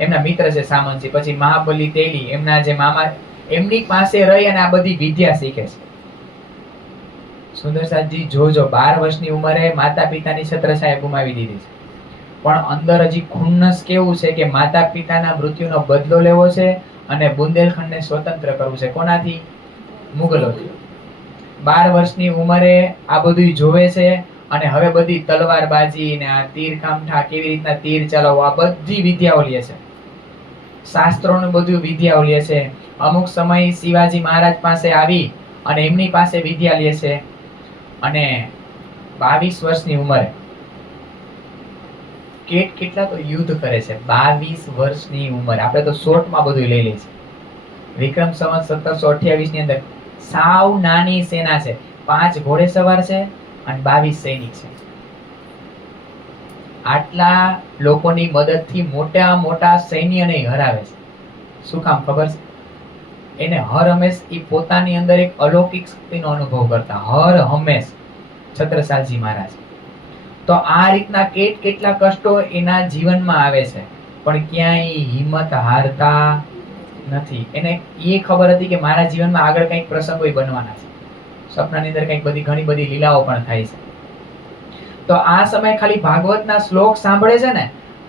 એમના મિત્ર છે સામંતસિંહ, પછી મહાબલી તેલી એમના જે મામા, એમની પાસે રહી અને આ બધી વિદ્યા શીખે છે। સુંદરસાદજી જોજો 12 વર્ષની ઉંમરે માતા પિતાની છત્રછાયા ગુમાવી દીધી છે, પણ અંદર હજી ખુન્નસ કેવું છે કે માતા પિતાના મૃત્યુનો બદલો લેવો છે અને બુંદેલખંડને સ્વતંત્ર કરવું છે। કોનાથી? મુગલોથી। 12 વર્ષની ઉંમરે આ બધું જોવે છે અને હવે બધી તલવારબાજી ને આ તીર કામઠા, કેવી રીતના તીર ચલાવવું, આ બધી વિદ્યાઓ લે છે, શાસ્ત્રોનું બધું વિદ્યાઓ લે છે। અમુક સમય શિવાજી મહારાજ પાસે આવી અને એમની પાસે વિદ્યા લે છે, અને 22 વર્ષની ઉંમરે કેટલા તો યુદ્ધ કરે છે। 22 વર્ષની ઉંમરે, આપણે તો શોર્ટમાં બધું લઈ લઈએ છીએ। વિક્રમ સંવત 1728 ની અંદર સાવ નાની સેના છે, 5 ઘોડેસવાર છે અને 22 સૈનિક છે। આટલા લોકોની મદદથી મોટા સૈન્યને હરાવે છે। શું કામ ખબર છે? એને હર હંમેશ ઈ પોતાની અંદર એક અલૌકિક શક્તિનો અનુભવ કરતા, હર હંમેશ છત્રસાલજી મહારાજ। તો આ રીતના કેટલા કષ્ટો એના જીવનમાં આવે છે, પણ ક્યાંય હિંમત હારતા નથી। એને એ ખબર હતી કે મારા જીવનમાં આગળ કંઈક પ્રસંગો બનવાના છે, સપનાની અંદર કંઈક ઘણી બધી લીલાઓ પણ થાય છે। તો આ સમય ખાલી ભાગવતના શ્લોક સાંભળે છે ને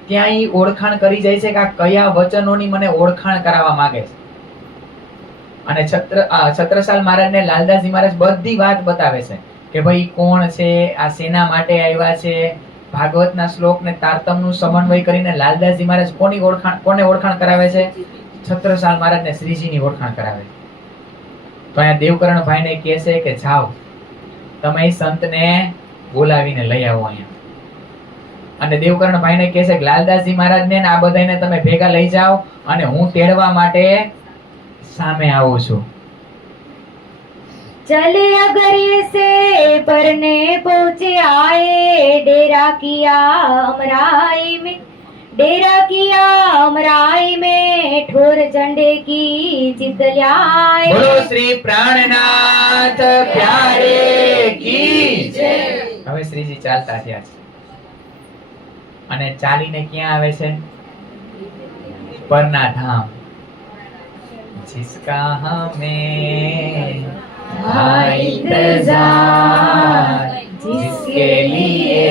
ત્યાં ઈ ઓળખાણ કરી જાય છે કે આ કયા વચનોની મને ઓળખાણ કરાવવા માંગે છે। અને છત્રસાલ મહારાજને લાલદાસજી મહારાજ બધી વાત બતાવે છે કે ભાઈ કોણ છે, આ શેના માટે આવ્યા છે। ભાગવતના શ્લોક ને તારતમનું સમન્વય કરીને લાલદાસજી મહારાજ કોને ઓળખાણ કરાવે છે? છત્રસાલ મહારાજને શ્રીજીની ઓળખાણ કરાવે। તો અહીંયા દેવકરણ ભાઈને કહે છે કે જાઓ તમે સંતને બોલાવીને લઈ આવો અહીંયા। અને દેવકરણ ભાઈને કહે છે કે લાલદાસજી મહારાજને આ બધાને તમે ભેગા લઈ જાઓ અને હું તેડવા માટે સામે આવું છું। चले अगर ये से परने पहुंचे आए डेरा किया अमराई में, डेरा किया अमराई में ठोर झंडे की जिद ल्याए। बोलो श्री प्राणनाथ प्यारे की जय। હવે શ્રીજી ચાલતા થયા છે અને ચાલીને ક્યાં આવે છે? પરના ધામ। जिसका हमें इंतजार, जिसके लिए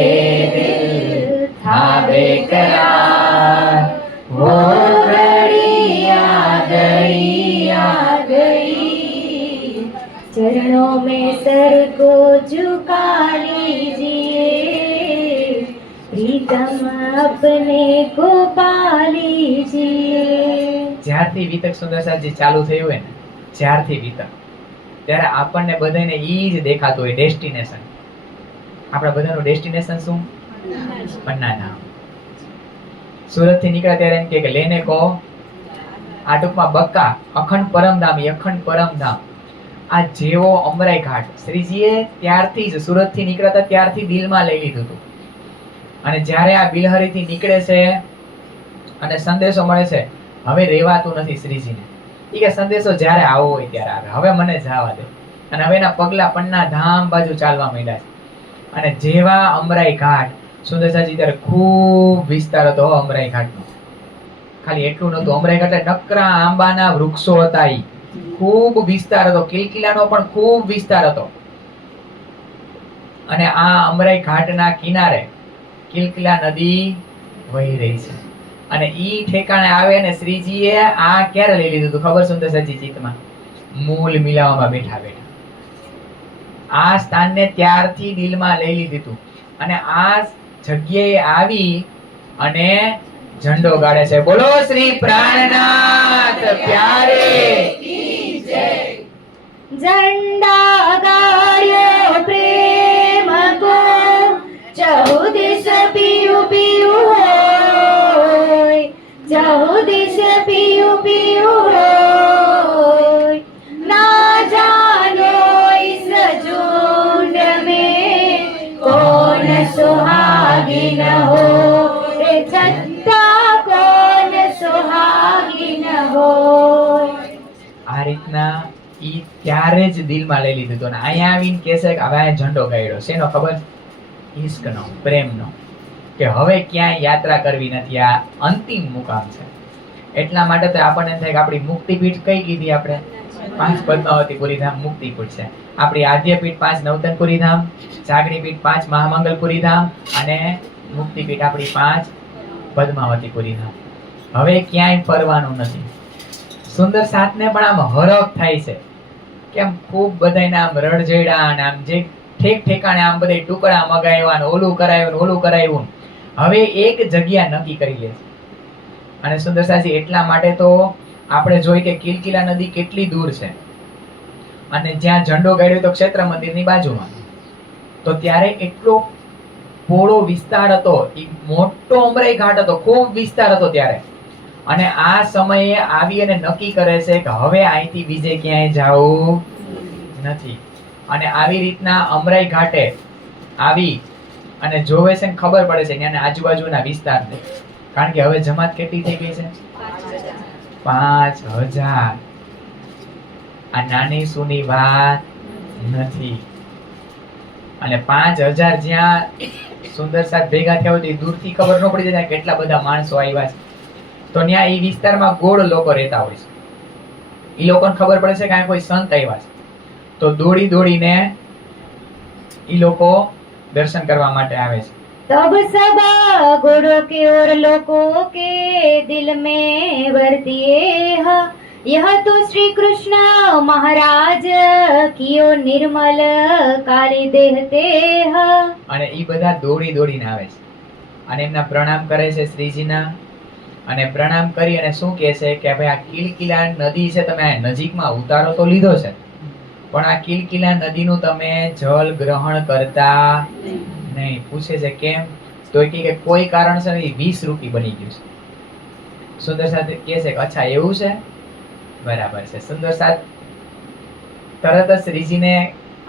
दिल प्रीतम अपने को पा लीजिए। જ્યારથી વિતક સુંદરસાજી ચાલુ થયું હોય ને, જ્યારથી વિતક, ત્યારે આપણને બધાને ઈ જ દેખાતું હોય ડેસ્ટિનેશન. આપણા બધાનું ડેસ્ટિનેશન શું? પન્નાધામ. સુરત થી નીકળ્યા ત્યારે એમ કે લેને કો આ ટૂંકમાં બક્કા અખંડ પરમધામ, અખંડ પરમધામ. આ જેવો અમરાઈ ઘાટ શ્રીજીએ ત્યારથી જ સુરત થી નીકળ્યા ત્યારથી દિલમાં લઈ લીધું હતું. અને જ્યારે આ બિલહરી થી નીકળે છે અને સંદેશો મળે છે, હવે રેવાતું નથી શ્રીજીને. ઈ કે સંદેશો જ્યારે આવો હોય ત્યારે આવે, હવે મને જવા દે. અને હવે એના પગલા પન્ના ધામ બાજુ ચાલવા માંડ્યા છે. અને જેવા અમરાઈ ઘાટ, સુંદરસાજી ત્યારે ખૂબ વિસ્તાર હતો અમરાઈ ઘાટનો. ખાલી એટલું નતું, અમરાઈ ઘાટે નકરા આંબાના વૃક્ષો હતા. ઈ ખૂબ વિસ્તાર હતો, કિલકિલાનો પણ ખૂબ વિસ્તાર હતો. અને આ અમરાઈ ઘાટના કિનારે કિલકિલા નદી વહી રહી છે. અને ઈ ઠેકાણે આવે અને શ્રીજીએ આ ક્યારે લઈ લીધું હતું ખબર? સુંદરસાજી ચિત્તમાં મૂલ મિલાવવામાં બેઠા બેઠા આ સ્થાનને ત્યારથી દિલમાં લઈ લીધું હતું. અને આ જગ્યાએ આવી અને ઝંડો ગાડે છે, બોલો શ્રી પ્રાણનાથ પ્યારે કી જય. झंडा गाड़ियो प्रेम को चहुदिश पियु पियु होय, चहुदिश पियु पियु होय। ना जानो इस झुंड में कौन सुहागिन हो, रे छत्ता कौन सुहागिन हो। આ રીતના ઈ ત્યારે જ દિલમાં લઈ લીધું હતું. અને અહીંયા આવીને કહેશે કે હવે આ ઝંડો ગાડ્યો શેનો ખબર? ઈશ્કનો, પ્રેમનો. કે હવે ક્યાંય યાત્રા કરવી નથી, આ અંતિમ મુકામ છે. એટલા માટે તો આપણને એમ થાય કે આપણી મુક્તિપીઠ કઈ કીધી આપણે? 5 પદ્માવતીપુરી ધામ મુક્તિપીઠ છે. આપણી આદ્યપીઠ 5 નવતનપુરી ધામ, જાગરી પીઠ 5 મહામંગલપુરી ધામ અને મુક્તિપીઠ આપણી 5 પદ્માવતીપુરી ધામ. હવે ક્યાંય ફરવાનું નથી. સુંદર સાતને પણ આમ હરખ થાય છે કેમ ખૂબ બધાને આમ રડજેડા અને આમ જે ઠેક ઠેકાણે આમ બધા ટુકડા મગાવ્યા ને ઓલું કરાવ્યું ને ઓલું કરાવ્યું. હવે એક જગ્યા નક્કી કરી લે છે. અને સુંદર સાજી એટલા માટે તો આપણે જોઈ કે કિલકિલા નદી કેટલી દૂર છે અને જ્યાં ઝંડો ગાડ્યો તો ક્ષેત્ર મંદિરની બાજુમાં. તો ત્યારે એટલો પોળો વિસ્તાર હતો, મોટો અમરાઈ ઘાટ હતો, ખૂબ વિસ્તાર હતો ત્યારે. અને આ સમયે આવી અને નક્કી કરે છે કે હવે અહીંથી બીજે ક્યાંય જવું નથી. અને આવી રીતના અમરાઈ ઘાટે આવી અને જોવે છે ને ખબર પડે છે ત્યાંના આજુબાજુના વિસ્તારને. કારણ કે હવે જમાત કેટલી થઈ ગઈ છે? 5000. આ નાની સૂની વાત નથી. અને 5000 જ્યાં સુંદર સાથ ભેગા થયા હોય દૂરથી ખબર ન પડી જાય કેટલા બધા માણસો આવ્યા છે. તો ત્યાં એ વિસ્તારમાં ગોળ લોકો રહેતા હોય છે. એ લોકોને ખબર પડે છે કે આ કોઈ સંત આવ્યા છે. તો દોડી દોડીને એ લોકો દર્શન કરવા માટે આવે છે. तब सब गुरु के और लोगों के दिल में वर्तिए ह, यह तो श्री कृष्ण महाराज कियो निर्मल काली देहते ह. અને એ બધા દોડી દોડીને આવે છે અને એમના પ્રણામ કરે છે શ્રીજીના. અને પ્રણામ કરી અને શું કહે છે કે ભાઈ આ કિલકિલા નદી છે, તમે આ નજીકમાં ઉતારો તો લીધો છે પણ આ કિલકિલા નદીનું તમે જલ ગ્રહણ કરતા નહીં. પૂછે છે કેમ? તો એ કે કોઈ કારણસર 20 રૂપી બની ગયું છે. સુંદર સાથ કહે છે કે અચ્છા એવું છે, બરાબર છે. સુંદર સાથ તરત જ શ્રીજીને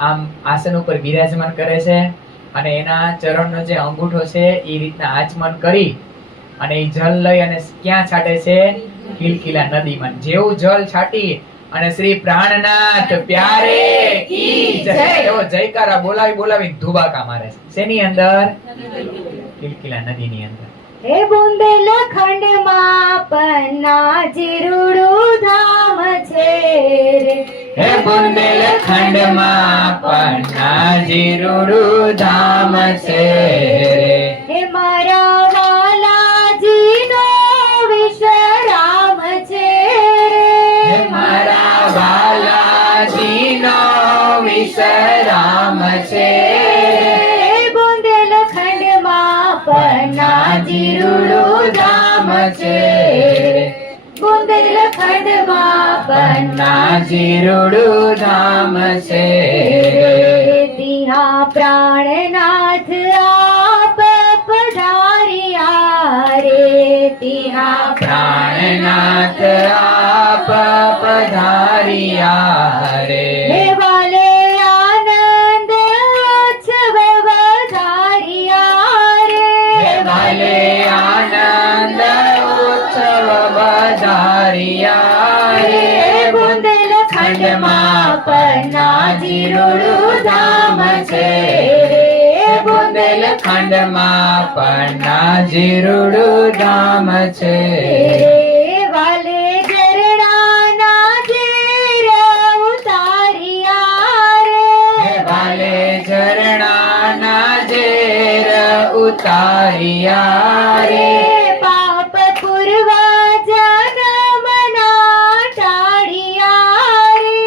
આમ આસન ઉપર બિરાજમાન કરે છે અને એના ચરણનો જે અંગૂઠો છે એ રીતના આચમન કરી અને એ જલ લઈ અને ક્યાં છાંટે છે? કિલકિલા નદીમાં. જેવું જલ છાટી અને શ્રી પ્રાણનાથ પ્યારે કી જય એવો જયકારા બોલાવી બોલાવી ધુબાકા મારે છે. શેની અંદર? કિલકિલા નદીની અંદર. હે બુંદેલખંડ માં પન્નાજીરુડું ધામ છે રે, હે બુંદેલખંડ માં પન્નાજીરુડું ધામ છે રે, હે મારા વાલાજીનો વિશ્રામ છે રે, હે મારા વાલાજીનો વિશ્રામ છે. બુંદેલખંડ માં પન્ના જીરુડું ધામ છે બુંદેલખંડમાં પન્ના જીરુડું ધામ છે ત્યાં પ્રાણનાથ આપ પધાર્યા રે ત્યાં પ્રાણનાથ આપ પધાર્યા રે હે વાલે આનંદ ઉત્સવ વધાર્યા રે વાલે આનંદ ઉત્સવ વધાર્યા રે બુંદેલખંડમાં પન્ના જીરુડું ધામ છે બુંદેલખંડમાં પન્ના જીરુડું ધામ છે વાલે ઝરણાના ઝેર ઉતાર્યા રે વાલે ઝરણાના ઝેર ઉતાર્યા રે પાપ પૂર્વ જન્મના ટાળ્યા રે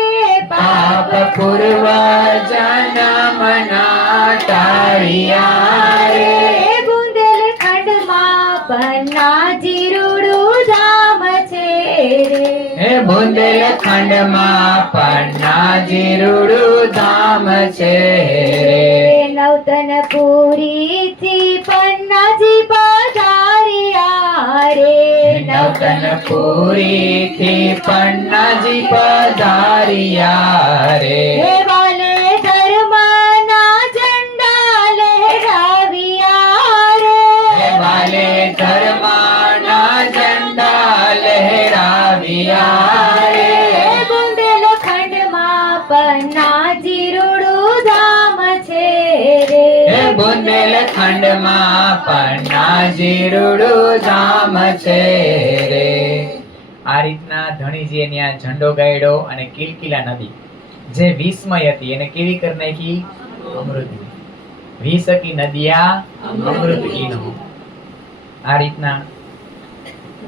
પાપ પૂર્વ જન્મના ટાળ્યા રે બુંદેલખંડમાં પન્ના જીરુડું ધામ છે રે હે બુંદેલખંડમાં પન્ના જીરુડું ધામ છે રે નવતનપુરીથી પન્નાજી પધાર્યા રે નવતનપુરીથી પન્નાજી પધાર્યા રે હે વાલે ધર્મના ઝંડા લહેરાવ્યા રે વાલે ધર્મના ઝંડા લહેરાવ્યા રે બુંદેલખંડમાં પન્ના જીરુડું ધામ છે રે હે બુંદેલખંડમાં પન્ના જીરુડું ધામ છે રે આ રીતના ધણીજીએ ત્યાં ઝંડો ગાયડો અને કિલકિલા નદી જે વિસ્મય હતી એને કેવી કરી નાખી અમૃતની વિસકી નદિયા અમૃત કીનો આ રીતના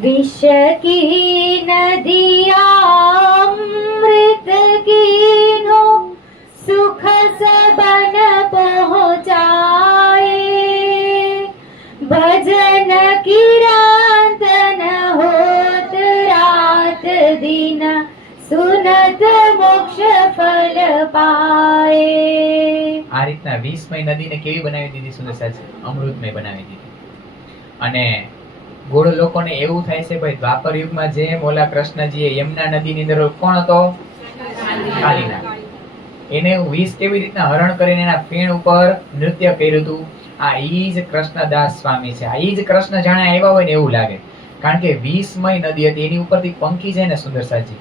વિષ કી નદિયા અમૃત કીનો સુખ સબન પહોંચાए ભજન કિરાંતન હોત રાત દિન સુનત મોક્ષ ફલ પાએ આ રીતના વિસ્મય નદીને કેવી બનાવી દીધી સુંદર છે અમૃતમય બનાવી દીધી અને ગોળ લોકોને એવું થાય છે ભાઈ દ્વાપર યુગમાં જેમ ઓલા કૃષ્ણજીએ યમુના નદીની અંદર કોણ હતો કાલિનાગ એને વિષ કેવી રીતના હરણ કરીને એના ફેણ ઉપર નૃત્ય કર્યું હતું આ ઈ જ કૃષ્ણદાસ સ્વામી છે આ ઈ જ કૃષ્ણ જાણે આવ્યા હોય ને એવું લાગે કારણ કે વિષમય નદી હતી એની ઉપરથી પંખી જાય ને સુંદર સાજી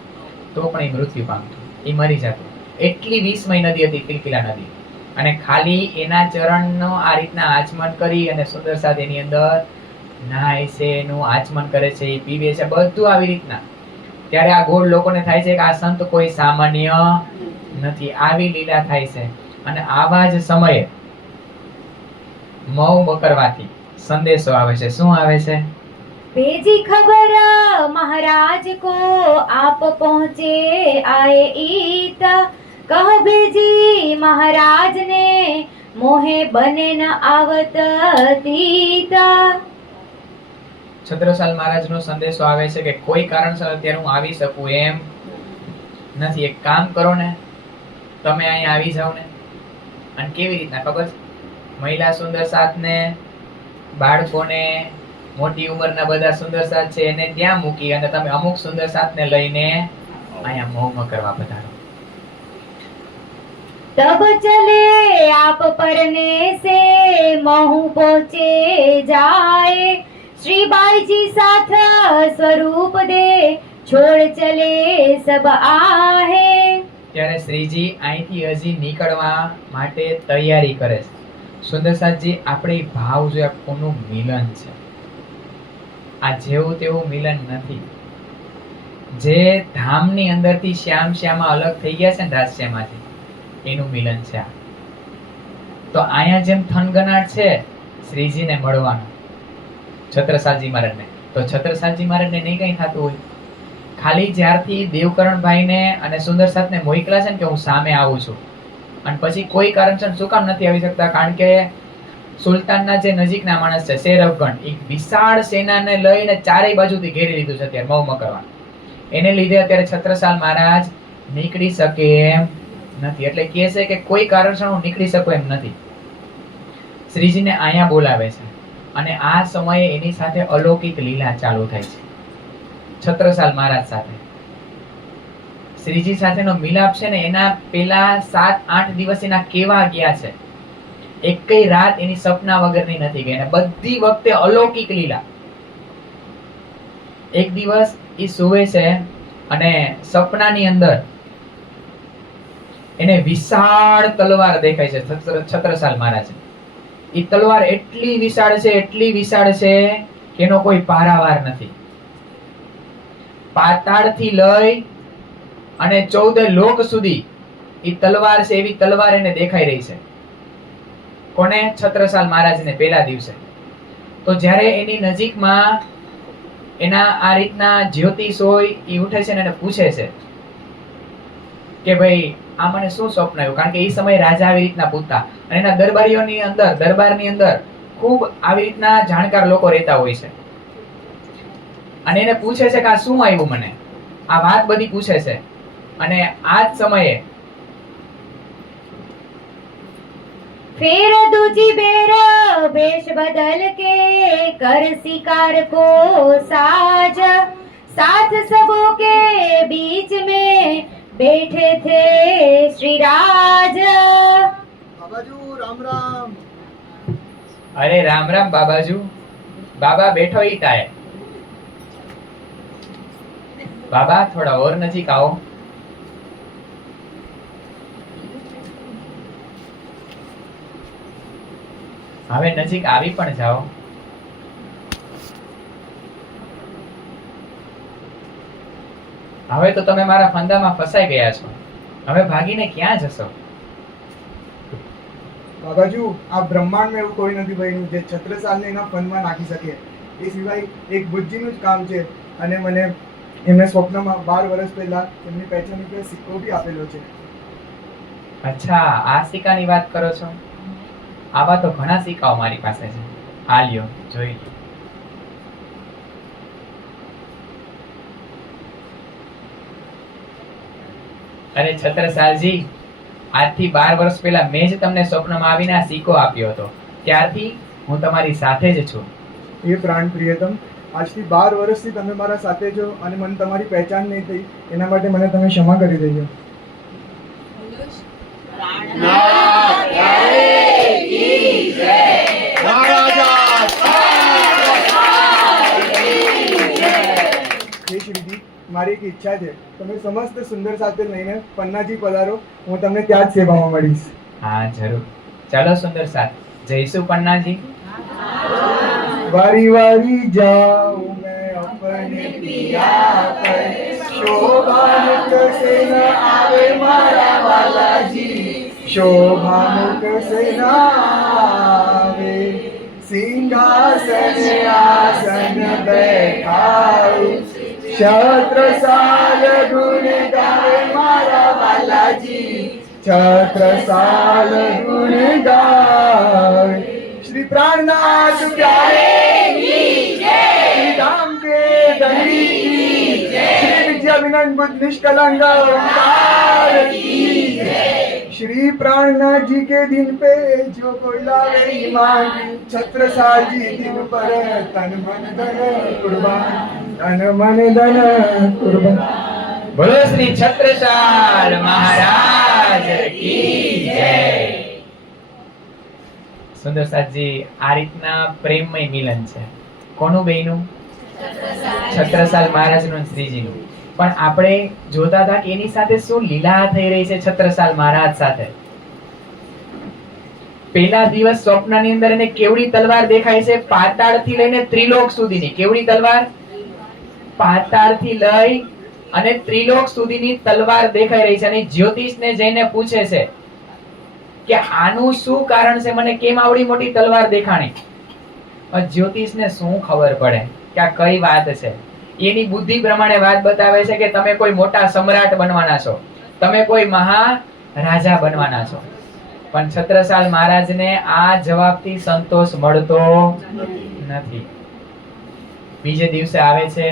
તો પણ એ મૃત્યુ પામતું એ મરી જતું એટલી વિષમય નદી હતી કિલકિલા નદી અને ખાલી એના ચરણનો આ રીતના આચમન કરી અને સુંદર સાથ એની અંદર નાય છે એનું આચમન કરે છે એ પીવે છે બધું આવી રીતના ત્યારે આ ગોળ લોકોને થાય છે કે આ સંત કોઈ સામાન્ય નથી આવી લીલા થાય છે અને આવા જ સમયે મૌ બકરવાથી સંદેશો આવે છે શું આવે છે भेजी खबर महाराज को आप पहुँचे आए ईत कह भेजी महाराज ने मोहे बने न आवत तीता છત્રસાલ મહારાજ નો સંદેશો આવે છે કે કોઈ કારણસર અત્યારે હું આવી શકું એમ નથી એક કામ કરો ને તમે અહીંયા આવી જાવ ને અને કેવી રીતના ખબર છે મહિલા સુંદર સાથ ને બાળકોને મોટી ઉંમરના બધા સુંદર સાથ છે એને ત્યાં મૂકી અને તમે અમુક સુંદર સાથ ને લઈને અહીંયા મૌમાં કરવા પધારો तब चले आप परने से महू पहुँचे जाए श्री बाई जी साथ स्वरूप दे छोड़ चले सब आहे ત્યારે શ્રીજી અહીંથી હજી નીકળવા માટે તૈયારી કરે છે સુંદર સાથજી આપણે ભાવ જો કોનું મિલન છે આ જેવું તેવું મિલન નથી જે ધામની અંદરથી શ્યામ શ્યામા અલગ થઈ ગયા છે ને રાજશ્યામાંથી એનું મિલન છે આ તો અહીંયા જેમ થનગનાટ છે શ્રીજીને મળવાનું છત્રસાલજી મહારાજને તો છત્રસાલજી મહારાજને નહીં કઈ થતું હોય ખાલી જ્યારથી દેવકરણભાઈને અને સુંદર સાથને મોકલા છે ને કે હું સામે આવું છું અને પછી કોઈ કારણસર શું કામ નથી આવી શકતા કારણ કે સુલતાનના જે નજીકના માણસ છે શેર અફગન, એક વિશાળ સેનાને લઈને ચારેય બાજુથી ઘેરી લીધું છે અત્યારે મૌ મકરવા. એને લીધે અત્યારે છત્રસાલ મહારાજ નીકળી શકે એમ નથી. એટલે કહે છે કે કોઈ કારણસર હું નીકળી શકું એમ નથી. શ્રીજીને અહીંયા બોલાવે છે અને આ સમયે એની સાથે અલૌકિક લીલા ચાલુ થાય છે છત્રસાલ મહારાજ સાથે. શ્રીજી સાથેનો મિલાપ છે ને એના પેલા 7-8 દિવસ એના કેવા ગયા છે, એકેય રાત એની સપના વગરની નથી ગઈ અને બધી વખતે અલૌકિક લીલા. એક દિવસ એ સુવે છે અને સપનાની અંદર એને વિશાળ તલવાર દેખાય છે છત્રસાલ મહારાજ. એ તલવાર એટલી વિશાળ છે કે એનો કોઈ પારાવાર નથી. પાતાળથી લઈ અને 14 લોક સુધી એ તલવાર છે, એવી તલવાર એને દેખાઈ રહી છે. કોને? છત્રસાલ મહારાજને પેલા દિવસે. તો જ્યારે એની નજીકમાં એના આ રીતના જ્યોતિષ હોય એ ઉઠે છે ને એને પૂછે છે કે ભાઈ આ મને શું સ્વપ્ન આવ્યું? કારણ કે એ સમયે રાજા આવી રીતના પૂછતા અને એના દરબારની અંદર ખૂબ આવી રીતના જાણકાર લોકો રહેતા હોય છે અને એને પૂછે છે કે આ શું આવ્યું મને, આ વાત બધી પૂછે છે. અને આ જ સમયે फिर दूजी बेर वेश बदल के कर शिकार को साज, साथ सबों के बीच में बैठे थे श्री राज. बाबाजू राम राम. अरे राम राम बाबाजू. बाबा बैठो ही ताए. बाबा थोड़ा और नजीक आओ. હવે નજીક આવી પણ જાઓ. હવે તો તમે મારા ફંદામાં ફસાઈ ગયા છો. હવે ભાગીને ક્યાં જશો? બાબાજુ આ બ્રહ્માંડમાં એવું કોઈ નથી બન્યું જે છત્રસાલને એના ફંદમાં નાખી શકે. એ સિવાય એક બુદ્ધિનું જ કામ છે અને મને એમને સ્વપ્નમાં 12 વર્ષ પહેલા એમની પહેચાન રૂપે સિક્કો બી આપેલો છે. અચ્છા, આ સિક્કાની વાત કરો છો? આવા તો ઘણા સિક્કાઓ મારી પાસે છે. આ લ્યો, જોઈ લો. અરે છત્રસાલજી, આજથી 12 વર્ષ પહેલા મેં જ તમને સ્વપ્નમાં આવીને આ સિક્કો આપ્યો હતો. ત્યારથી હું તમારી સાથે જ છું. એ પ્રાણ પ્રિયતમ, આજથી 12 વર્ષથી તમે મારા સાથે છો અને મને તમારી પહેચાન નહીં થઈ, એના માટે મને તમે ક્ષમા કરી દેજો. શ્રીજી, મારી એક ઈચ્છા છે, તમે સમસ્ત સુંદર સાથે લઈને પન્નાજી પધારો, હું તમને ત્યાં જ સેવામાં મળીશ. હા જરૂર. ચાલો સુંદર સાથ, જઈશું પન્નાજી. वारी वारी जाऊं मैं अपने पिया पर, शोभा मुख से न आवे मारा वालाजी, शोभा मुख से न आवे, सिंहासन आसन बैठाऊं, छत्रसाल गुण गावे मारा वालाजी, छत्रसाल गुण गावे. श्री प्राणनाथ प्यारे की जय, श्री राम के दंडी की जय, श्री विद्याविनंद बुद्ध निष्कलंक ओंकार की जय. श्री प्राणनाथ जी के दिन पे जो कोई लावे ईमान, छत्रसाल जी दिन पर तन मन धन कुर्बान, तन मन धन कुर्बान. બોલો શ્રી છત્રસાલ મહારાજ કી જય. સુંદર સાથજી, આ રીતના પ્રેમમય મિલન છે. કોનું બેયનું? છત્રસાલ મહારાજનું અને શ્રીજીનું. પણ આપણે જોતા હતા કે એની સાથે શું લીલા થઈ રહી છે છત્રસાલ મહારાજ સાથે. પહેલા દિવસ સ્વપ્નની અંદર એને કેવડી તલવાર દેખાય છે, પાતાળથી લઈને ત્રિલોક સુધીની. કેવડી તલવાર? પાતાળથી લઈ અને ત્રિલોક સુધીની તલવાર દેખાઈ રહી છે. અને જ્યોતિષને જઈને પૂછે છે કે આનું શું કારણ છે, મને કેમ આવડી મોટી તલવાર દેખાણી? જ્યોતિષને શું ખબર પડે કે આ કઈ વાત છે? એની બુદ્ધિ પ્રમાણે વાત બતાવે છે કે તમે કોઈ મોટા સમ્રાટ બનવાના છો, તમે કોઈ મહારાજા બનવાના છો. પણ છત્રસાલ મહારાજને આ જવાબથી સંતોષ મળતો નથી. બીજે દિવસે આવે છે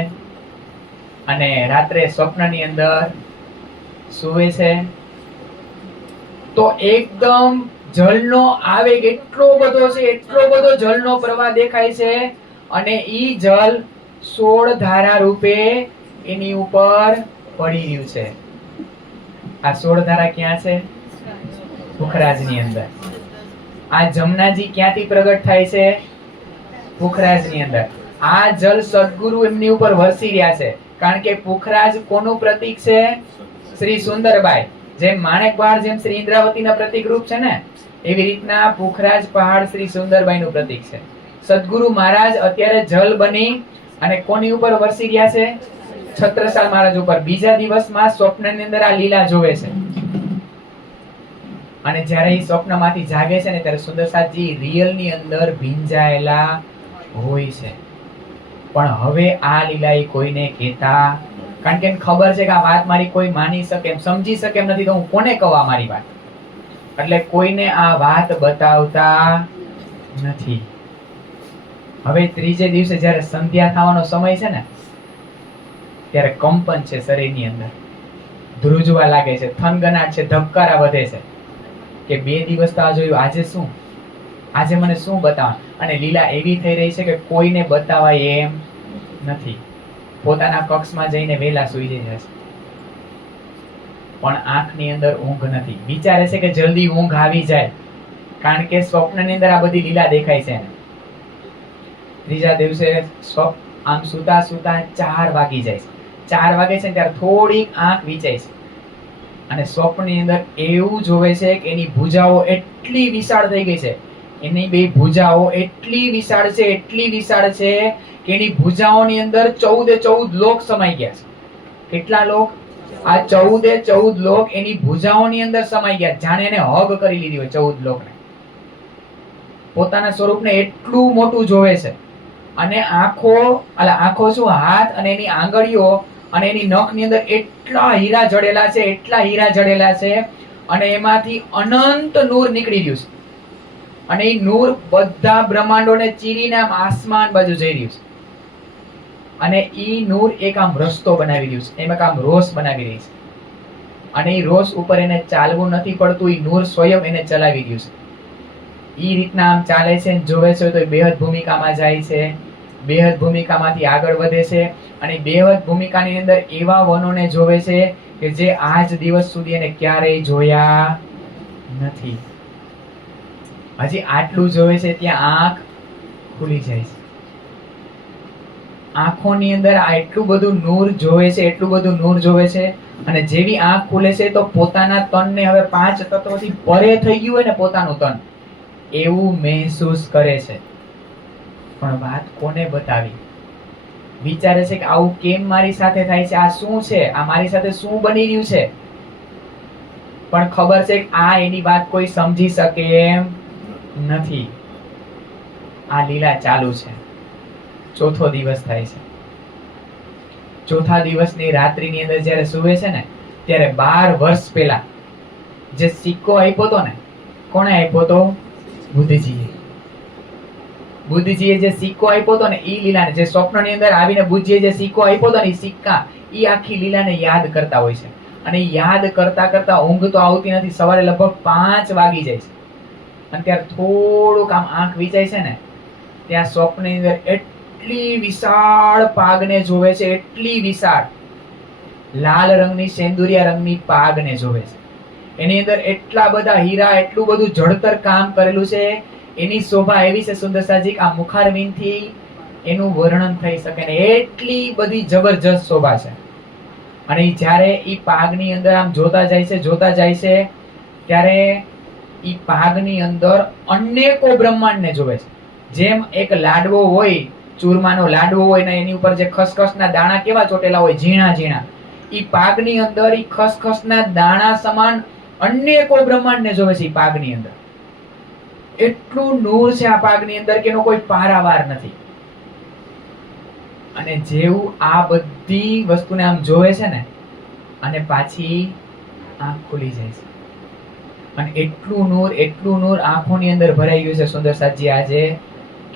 અને રાત્રે સ્વપ્નની અંદર સૂવે છે તો એકદમ જળનો આવેગ એટલો બધો છે, એટલો બધો જળનો પ્રવાહ દેખાય છે અને ઈ જળ 16 ધારા રૂપે એની ઉપર પડી રહ્યું છે. આ 16 ધારા ક્યાં છે? પુખરાજની અંદર. આ જમનાજી ક્યાંથી પ્રગટ થાય છે? પુખરાજની અંદર. આ જલ સદગુરુ એમની ઉપર વરસી રહ્યા છે, કારણ કે પુખરાજ કોનું પ્રતીક છે? શ્રી સુંદરબાઈ. જેમ માણેક પહાડ જેમ શ્રી ઇન્દ્રાવતીના પ્રતીક રૂપ છે ને, એવી રીતના પુખરાજ પહાડ શ્રી સુંદરબાઈનું પ્રતીક છે. સદગુરુ મહારાજ અત્યારે જલ બની અને કોની ઉપર વરસી રહ્યા છે? છત્રસાલ મહારાજ ઉપર. બીજા દિવસમાં સ્વપ્નની અંદર આ લીલા જોવે છે અને જ્યારે એ સ્વપ્નમાંથી જાગે છે ને ત્યારે સુંદરસાજી રિયલ ની અંદર ભીંજાયેલા હોય છે. પણ હવે આ લીલા એ કોઈને કહેતા, કારણ કે એને ખબર છે કે આ વાત મારી કોઈ માની શકે એમ, સમજી શકે એમ નથી, તો હું કોને કહું મારી વાત? એટલે કોઈને આ વાત બતાવતા નથી. હવે ત્રીજે દિવસે જ્યારે સંધ્યા થવાનો સમય છે ને ત્યારે કંપન છે શરીરની અંદર, ધ્રુજવા લાગે છે, થનગનાટ છે, ધબકારા વધે છે કે 2 દિવસ તો આ જોયું, આજે શું? આજે મને શું બતાવવા? અને લીલા એવી થઈ રહી છે કે કોઈને બતાવાય એમ નથી. પોતાના કક્ષમાં જઈને વેલા સૂઈ જાય છે પણ આંખની અંદર ઊંઘ નથી. વિચારે છે કે જલ્દી ઊંઘ આવી જાય, કારણ કે સ્વપ્નની અંદર આ બધી લીલા દેખાય છે. ત્રીજા દિવસે આમ સુતા સુતા 4 વાગી જાય છે. 4 વાગે છે ત્યારે થોડીક આંખ વિચાય છે અને સ્વપ્નની અંદર એવું જોવે છે કે એની ભુજાઓ એટલી વિશાળ થઈ ગઈ છે, એની 2 ભુજાઓ એટલી વિશાળ છે, એટલી વિશાળ છે કે એની ભુજાઓની અંદર 14 લોક સમાઈ ગયા છે. કેટલા લોક? આ 14 લોક એની ભુજાઓની અંદર સમાઈ ગયા, જાણે એને હગ કરી લીધી હોય 14 લોકને. પોતાના સ્વરૂપને એટલું મોટું જોવે છે અને આંખો શું, હાથ અને એની આંગળીઓ અને એની નખની અંદર એટલા હીરા જડેલા છે, એટલા હીરા જડેલા છે અને એમાંથી અનંત નૂર નીકળી રહ્યું છે અને એ નૂર બધા બ્રહ્માંડોને ચીરીને આમ આસમાન બાજુ જઈ રહ્યું છે અને ઈ નૂર એક આમ રસ્તો બનાવી રહ્યું છે, એમ એક આમ રોષ બનાવી રહી છે અને ઈ રોષ ઉપર એને ચાલવું નથી પડતું, ઈ નૂર સ્વયં એને ચલાવી રહ્યું છે. ઈ રીતના આમ ચાલે છે, જોવે છે તો એ બેહદ ભૂમિકામાં જાય છે, બેહદ ભૂમિકામાંથી આગળ વધે છે અને બેહદ ભૂમિકાની અંદર એવા વનોને જોવે છે કે જે આજ દિવસ સુધી એને ક્યારેય જોયા નથી. હજી આટલું જોવે છે ત્યાં આંખ ખુલી જાય છે. આંખોની અંદર આ એટલું બધું નૂર જોવે છે, એટલું બધું નૂર જોવે છે અને જેવી આંખ ખુલે છે તો પોતાના તનને હવે 5 તત્વોથી પરે થઈ ગયું હોય ને પોતાનું તન, એવું મહેસૂસ કરે છે. પણ વાત કોને બતાવી? વિચારે છે કે આવું કેમ મારી સાથે થાય છે, આ શું છે, આ મારી સાથે શું બની રહ્યું છે? પણ ખબર છે કે આ એની વાત કોઈ સમજી શકે એમ નથી. આ લીલા ચાલુ છે. ચોથો દિવસ થાય છે. ચોથા દિવસની રાત્રિની અંદર જ્યારે સૂવે છે ને ત્યારે 12 વર્ષ પહેલા જે સિક્કો આપ્યો હતો ને, કોણે આપ્યો હતો? બુદ્ધજીએ જે સિક્કો આપ્યો હતો ને ઈ લીલાને, જે સ્વપ્નની અંદર આવીને બુદ્ધજીએ જે સિક્કો આપ્યો હતો ને, ઈ સિક્કા ઈ આખી લીલાને યાદ કરતા હોય છે અને યાદ કરતા કરતા ઊંઘ તો આવતી નથી. સવારે લગભગ 5 વાગી જાય છે અને ત્યારે થોડુંક આમ આંખ વિચાય છે ને ત્યાં સ્વપ્નની અંદર એટલી વિશાળ પાગને જોવે છે, એટલી વિશાળ લાલ રંગની સેન્દુરિયા રંગની પાગને જોવે છે. એની અંદર એટલા બધા હીરા, એટલું બધું જડતર કામ કરેલું છે. એની શોભા એવી છે સુંદરસાજી, આ મુખારવિંદથી એનું વર્ણન થઈ શકે ને એટલી બધી જબરજસ્ત શોભા છે. અને જ્યારે ઈ પાગની અંદર આમ જોતા જાય છે ત્યારે ઈ પાગની અંદર અનેકો બ્રહ્માંડને જોવે છે. જેમ એક લાડવો હોય, ચૂરમાનો લાડવો હોય ને એની ઉપર જે ખસખસના દાણા કેવા ચોટેલા હોય, ઝીણા ઝીણા, ઈ પાગની અંદર ઈ ખસખસના દાણા સમાન અનેકો બ્રહ્માંડને જોવે છે. ઈ પાગની અંદર એટલું નૂર છે આ પાગની અંદર કે એનો કોઈ પારાવાર નથી. અને જેવું આ બધી વસ્તુને આમ જોવે છે ને અને પાછી આંખ ખુલી જાય છે અને એટલું નૂર આંખોની અંદર ભરાઈ ગયું છે સુંદર સાજી આજે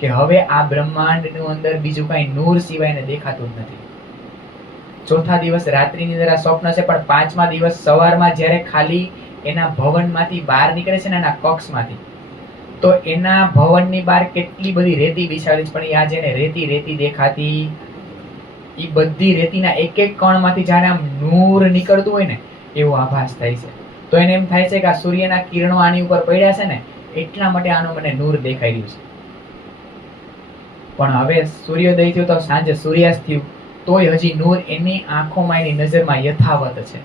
કે હવે આ બ્રહ્માંડનું અંદર બીજું કઈ નૂર સિવાયને દેખાતું જ નથી. ચોથા દિવસ રાત્રિની અંદર આ સ્વપ્ન છે, પણ પાંચમા દિવસ સવારમાં જ્યારે ખાલી એના ભવનમાંથી બહાર નીકળે છે ને, એના કક્ષમાંથી, તો એના ભવનની બહાર કેટલી બધી રેતી બિછાવેલી છે, પણ એ આજે એને રેતી દેખાતી. એ બધી રેતીના એક એક કણમાંથી જ્યારે આમ નૂર નીકળતું હોય ને એવો આભાસ થાય છે. તો એને એમ થાય છે કે આ સૂર્યના કિરણો આની ઉપર પડ્યા છે ને એટલા માટે આનું મને નૂર દેખાઈ રહ્યું છે. પણ હવે સૂર્યોદય થયો તો સાંજે સૂર્યાસ્ત થયું તોય હજી નૂર એની આંખોમાં એની નજરમાં યથાવત છે.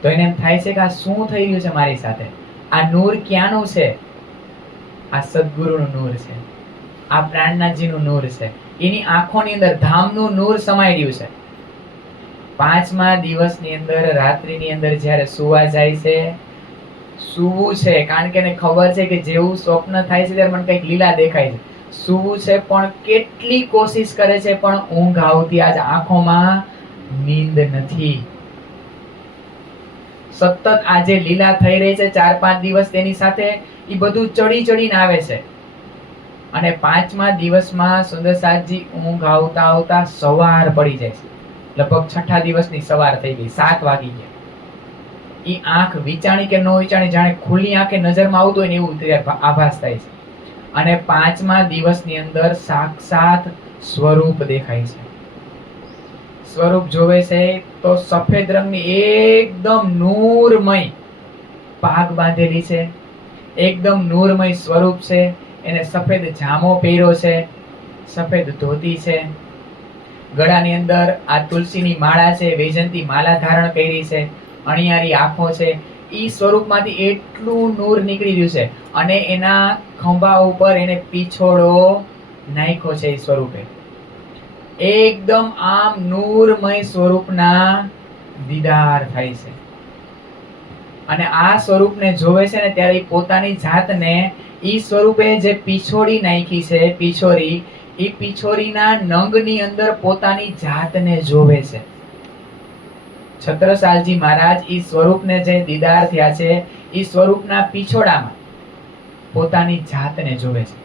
તો એને એમ થાય છે કે આ શું થઈ રહ્યું છે મારી સાથે? આ નૂર ક્યાંનું છે? આ સદગુરુનું નૂર છે, આ પ્રાણનાથજીનું નૂર છે. એની આંખોની અંદર ધામનું નૂર સમાઈ રહ્યું છે. પાંચમા દિવસની અંદર રાત્રિની અંદર જ્યારે સુવા જાય છે, સુવું છે કારણ કે એને ખબર છે કે જેવું સ્વપ્ન થાય છે ત્યારે મને કંઈક લીલા દેખાય છે. સુવું છે પણ કેટલી કોશિશ કરે છે પણ ઊંઘ આવતી આજ આંખોમાં નીંદ નથી. સતત આજે લીલા થઈ રહી છે 4-5 દિવસ તેની સાથે, એ બધું ચડીને આવે છે. અને પાંચમા દિવસમાં સુંદરસાજી ઊંઘ આવતા સવાર પડી જાય છે. લગભગ છઠ્ઠા દિવસની સવાર થઈ ગઈ, 7 વાગી ગયા. એ આંખ વિચાણી કે ન વિચાણી જાણે ખુલ્લી આંખે નજરમાં આવતું હોય ને એવું આભાસ થાય છે. અને પાંચમા દિવસની અંદર સાક્ષાત સ્વરૂપ દેખાય છે. સ્વરૂપ જોવે છે તો સફેદ રંગની એકદમ નૂરમય પાગ બાંધેલી છે, એકદમ નૂરમય સ્વરૂપ છે. એને સફેદ જામો પહેર્યો છે, સફેદ ધોતી છે, ગળાની અંદર આ તુલસીની માળા છે, વૈજયંતી માલા ધારણ કરી છે, અણિયારી આંખો છે. ઈ સ્વરૂપમાંથી એટલું નૂર નીકળી રહ્યું છે અને એના ખંભા ઉપર એને પીછોડો નાખ્યો છે. એ સ્વરૂપે એકદમ આમ નૂરમય સ્વરૂપના દીદાર થાય છે. અને આ સ્વરૂપને જોવે છે ને ત્યારે પોતાની જાતને ઈ સ્વરૂપે જે પીછોડી નાખી છે, પીછોરી, ઈ પીછોરીના નંગની અંદર પોતાની જાતને જોવે છે. છત્રસાલજી મહારાજ ઈ સ્વરૂપને જે દીદાર થયા છે, ઈ સ્વરૂપના પીછોડામાં પોતાની જાતને જોવે છે.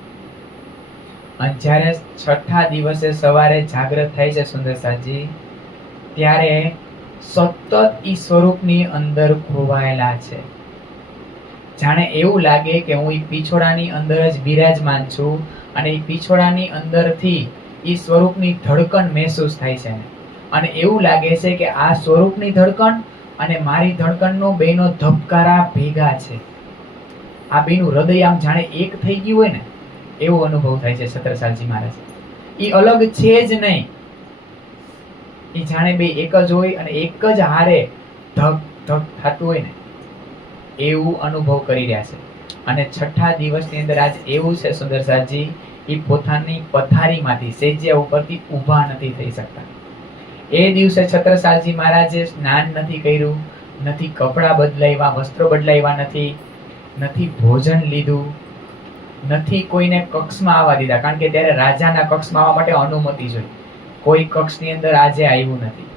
અને જ્યારે છઠ્ઠા દિવસે સવારે જાગૃત થાય છે સુંદરસાજી, ત્યારે સતત ઈ સ્વરૂપની અંદર ખોવાયેલા છે. જાણે એવું લાગે કે હું ઈ પીછોડાની અંદર જ બિરાજમાન છું અને ઈ પીછોડાની અંદરથી ઈ સ્વરૂપની ધડકન મહેસૂસ થાય છે. અને એવું લાગે છે કે આ સ્વરૂપની ધડકન અને મારી ધડકનનો બેનો ધબકારા ભેગા છે. આ બેનું હૃદય આમ જાણે એક થઈ ગયું હોય ને એવો અનુભવ થાય છે છત્રસાલજી મહારાજ. ઈ અલગ છે જ નહીં, ઈ જાણે બે એક જ હોય અને એક જ હારે ધક ધક થતું હોય ને એવું અનુભવ કરી રહ્યા છે. અને છઠ્ઠા દિવસની અંદર આજ એવું છે સુંદરસાજી, ઈ પોતાની પથારીમાંથી સેજ્યા ઉપરથી ઊભા નથી થઈ શકતા. એ દિવસે છત્રસાલજી મહારાજે સ્નાન નથી કર્યું, નથી કપડાં બદલાવ્યા, વસ્ત્રો બદલાવ્યા નથી ભોજન લીધું, નથી કોઈને કક્ષમાં આવવા દીધા. કારણ કે ત્યારે રાજાના કક્ષમાં આવવા માટે અનુમતિ જોઈએ. કોઈ કક્ષની અંદર આજે આવ્યું નથી.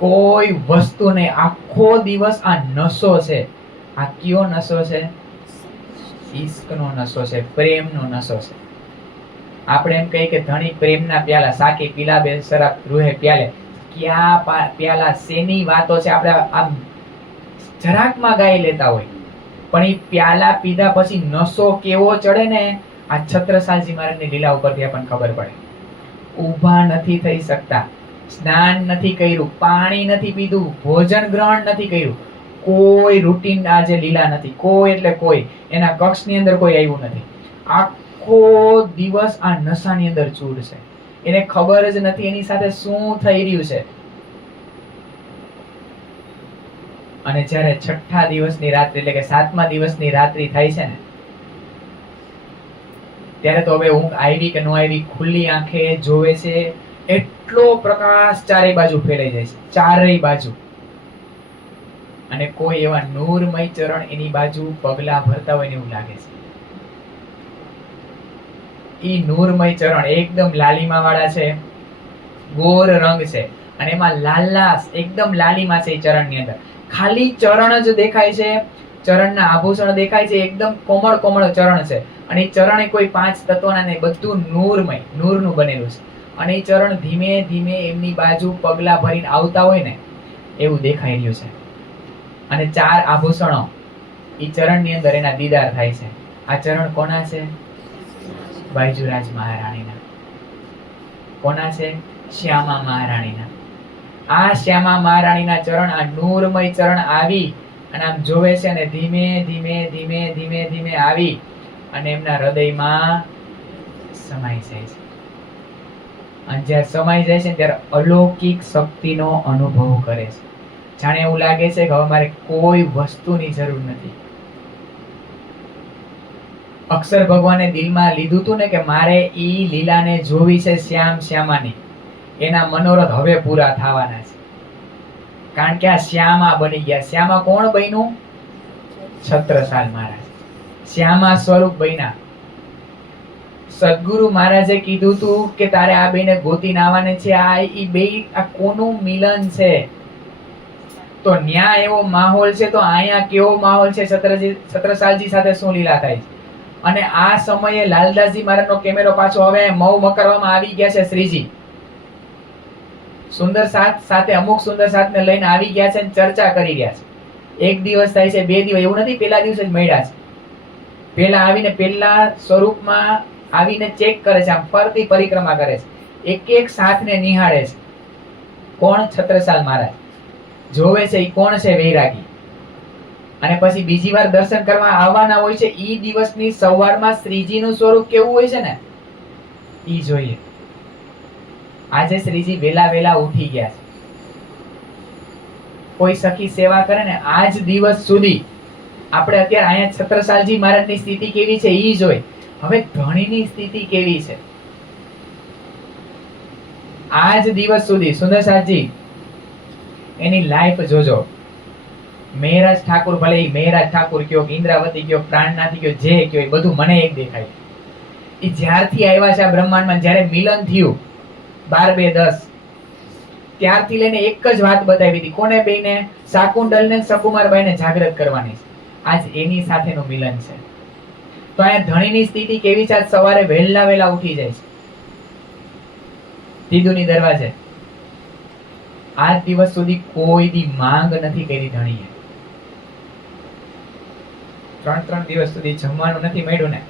કોઈ વસ્તુ નહીં. આખો દિવસ આ નશો છે. આ કયો નશો છે? ઈશ્કનો નશો છે, પ્રેમનો નશો છે. આપણે એમ કહીએ કે ધણી પ્રેમના પ્યાલા સાકી પીલા બે શરાબ રૂહે પ્યાલે. ક્યાં પ્યાલા શેની વાતો છે આપણે આમ જરાકમાં ગાઈ લેતા હોય, પણ એ પ્યાલા પીધા પછી નશો કેવો ચડે ને આ છત્રસાલજી મહારાજની લીલા ઉપરથી આપણને ખબર પડે. ઊભા નથી થઈ શકતા, સ્નાન નથી કર્યું, પાણી નથી પીધું, ભોજન ગ્રહણ નથી કર્યું, કોઈ રૂટીન આજે લીલા નથી. કોઈ એટલે કોઈ એના કક્ષની અંદર કોઈ આવ્યું નથી. આખો દિવસ આ નશાની અંદર ચૂર છે. એને ખબર જ નથી એની સાથે શું થઈ રહ્યું છે. અને જ્યારે છઠ્ઠા દિવસની રાત્રિ એટલે કે 7મા દિવસની રાત્રિ થાય છે ને ત્યારે તો હવે ઊંઘ આવી કે ન આવી, ખુલ્લી આંખે જોવે છે. એટલો પ્રકાશ ચારે બાજુ ફેલાઈ જાય છે, ચારેય બાજુ. અને કોઈ એવા નૂરમય ચરણ એની બાજુ પગલા ભરતા હોય ને એવું લાગે છે. ઈ નૂરમય ચરણ એકદમ લાલીમા વાળા છે, ગોર રંગ છે અને એમાં લાલાશ એકદમ લાલીમા છે. એ ચરણની અંદર ખાલી ચરણ જ દેખાય છે, ચરણના આભૂષણ દેખાય છે, એકદમ કોમળ કોમળ ચરણ છે. અને એ ચરણ એ કોઈ 5 તત્વના નહીં, બધું નૂરમય, નૂરનું બનેલું છે. અને એ ચરણ ધીમે ધીમે એમની બાજુ પગલા ભરીને આવતા હોય ને એવું દેખાઈ રહ્યું છે. અને 4 આભૂષણો એ ચરણની અંદર એના દીદાર થાય છે. આ ચરણ કોના છે? બાયજુરાજ મહારાણીના. કોના છે? શ્યામા મહારાણીના. આ શ્યામા મહારાણીના ચરણ, આ નૂરમય ચરણ આવી અને આમ જોવે છે અને ધીમે ધીમે ધીમે ધીમે ધીમે આવી અને એમના હૃદયમાં સમાઈ જાય છે. અને જ્યારે સમાઈ જાય છે ત્યારે અલૌકિક શક્તિનો અનુભવ કરે છે. જાણે એવું લાગે છે કે હવે મારે કોઈ વસ્તુની જરૂર નથી. અક્ષર ભગવાને દિલમાં લીધું હતું ને કે મારે ઈ લીલાને જોવી છે, શ્યામ શ્યામાની. એના મનોરથ હવે પૂરા થવાના છે. કારણ કે આ શ્યામા બની ગયા. શ્યામા કોણ બન્યું? છત્રસાલ મહારાજ. શ્યામા સ્વરૂપ બન્યા. સદગુરુ મહારાજે કીધું તું કે તારે આ બેને ગોતીને આવવાને છે. આ કોનું મિલન છે? તો ન્યા એવો માહોલ છે, તો અહીંયા કેવો માહોલ છે? છત્રસાલજી સાથે શું લીલા થાય છે? અને આ સમયે લાલદાસજી મહારાજનો કેમેરો પાછો હવે મઉ મકરવામાં આવી ગયા છે. શ્રીજી સુંદર સાથ સાથે અમુક સુંદર સાથને લઈને આવી ગયા છે અને ચર્ચા કરી રહ્યા છે. 1 દિવસ થાય છે, 2 દિવસ, એવું નથી પહેલા દિવસે જ મળ્યા છે. પહેલા આવીને પહેલા સ્વરૂપમાં આવીને ચેક કરે છે, આમ ફરતી પરિક્રમા કરે છે, એક એક સાથને નિહાળે છે. કોણ? છત્રસાલ મહારાજ. જોવે છે ઈ કોણ છે? વૈરાગી. અને પછી બીજી વાર દર્શન કરવા આવવાના હોય છે. ઈ દિવસની સવારમાં શ્રીજીનું સ્વરૂપ કેવું હોય છે ને ઈ જોઈએ. આજે શ્રીજી વેલા વેલા ઉઠી ગયા છે. કોઈ સખી સેવા કરે ને આજ દિવસ સુધી આપણે અત્યારે અહીંયા છત્રસાલજી મહારાજની સ્થિતિ કેવી છે ઈ જોઈ. હવે ધણીની સ્થિતિ કેવી છે આજ દિવસ સુધી? સુંદરસાજી એની લાઈફ જોજો. મેહરાજ ઠાકુર, ભલે ઈ મેહરાજ ઠાકુર કયો, ઇન્દ્રાવતી કયો, પ્રાણનાથી કયો, જે કયો, એ બધું મને એક દેખાય. એ જ્યારથી આવ્યા છે આ બ્રહ્માંડમાં, જ્યારે મિલન થયું 12-2-10, ત્યારથી લઈને એક જ વાત બતાવી હતી. કોને? બેને? શાકુંતલ ને સકુમારબાઈને જાગૃત કરવાની છે. આજ એની સાથેનું મિલન છે. તો અહીંયા ધણીની સ્થિતિ કેવી છે? આજ સવારે વહેલા વહેલા ઉઠી જાય છે. તીધુની દરવાજે આજ દિવસ સુધી કોઈ દી માંગ નથી કરી ધણીએ. 3 દિવસ સુધી જમવાનું નથી મળ્યું ને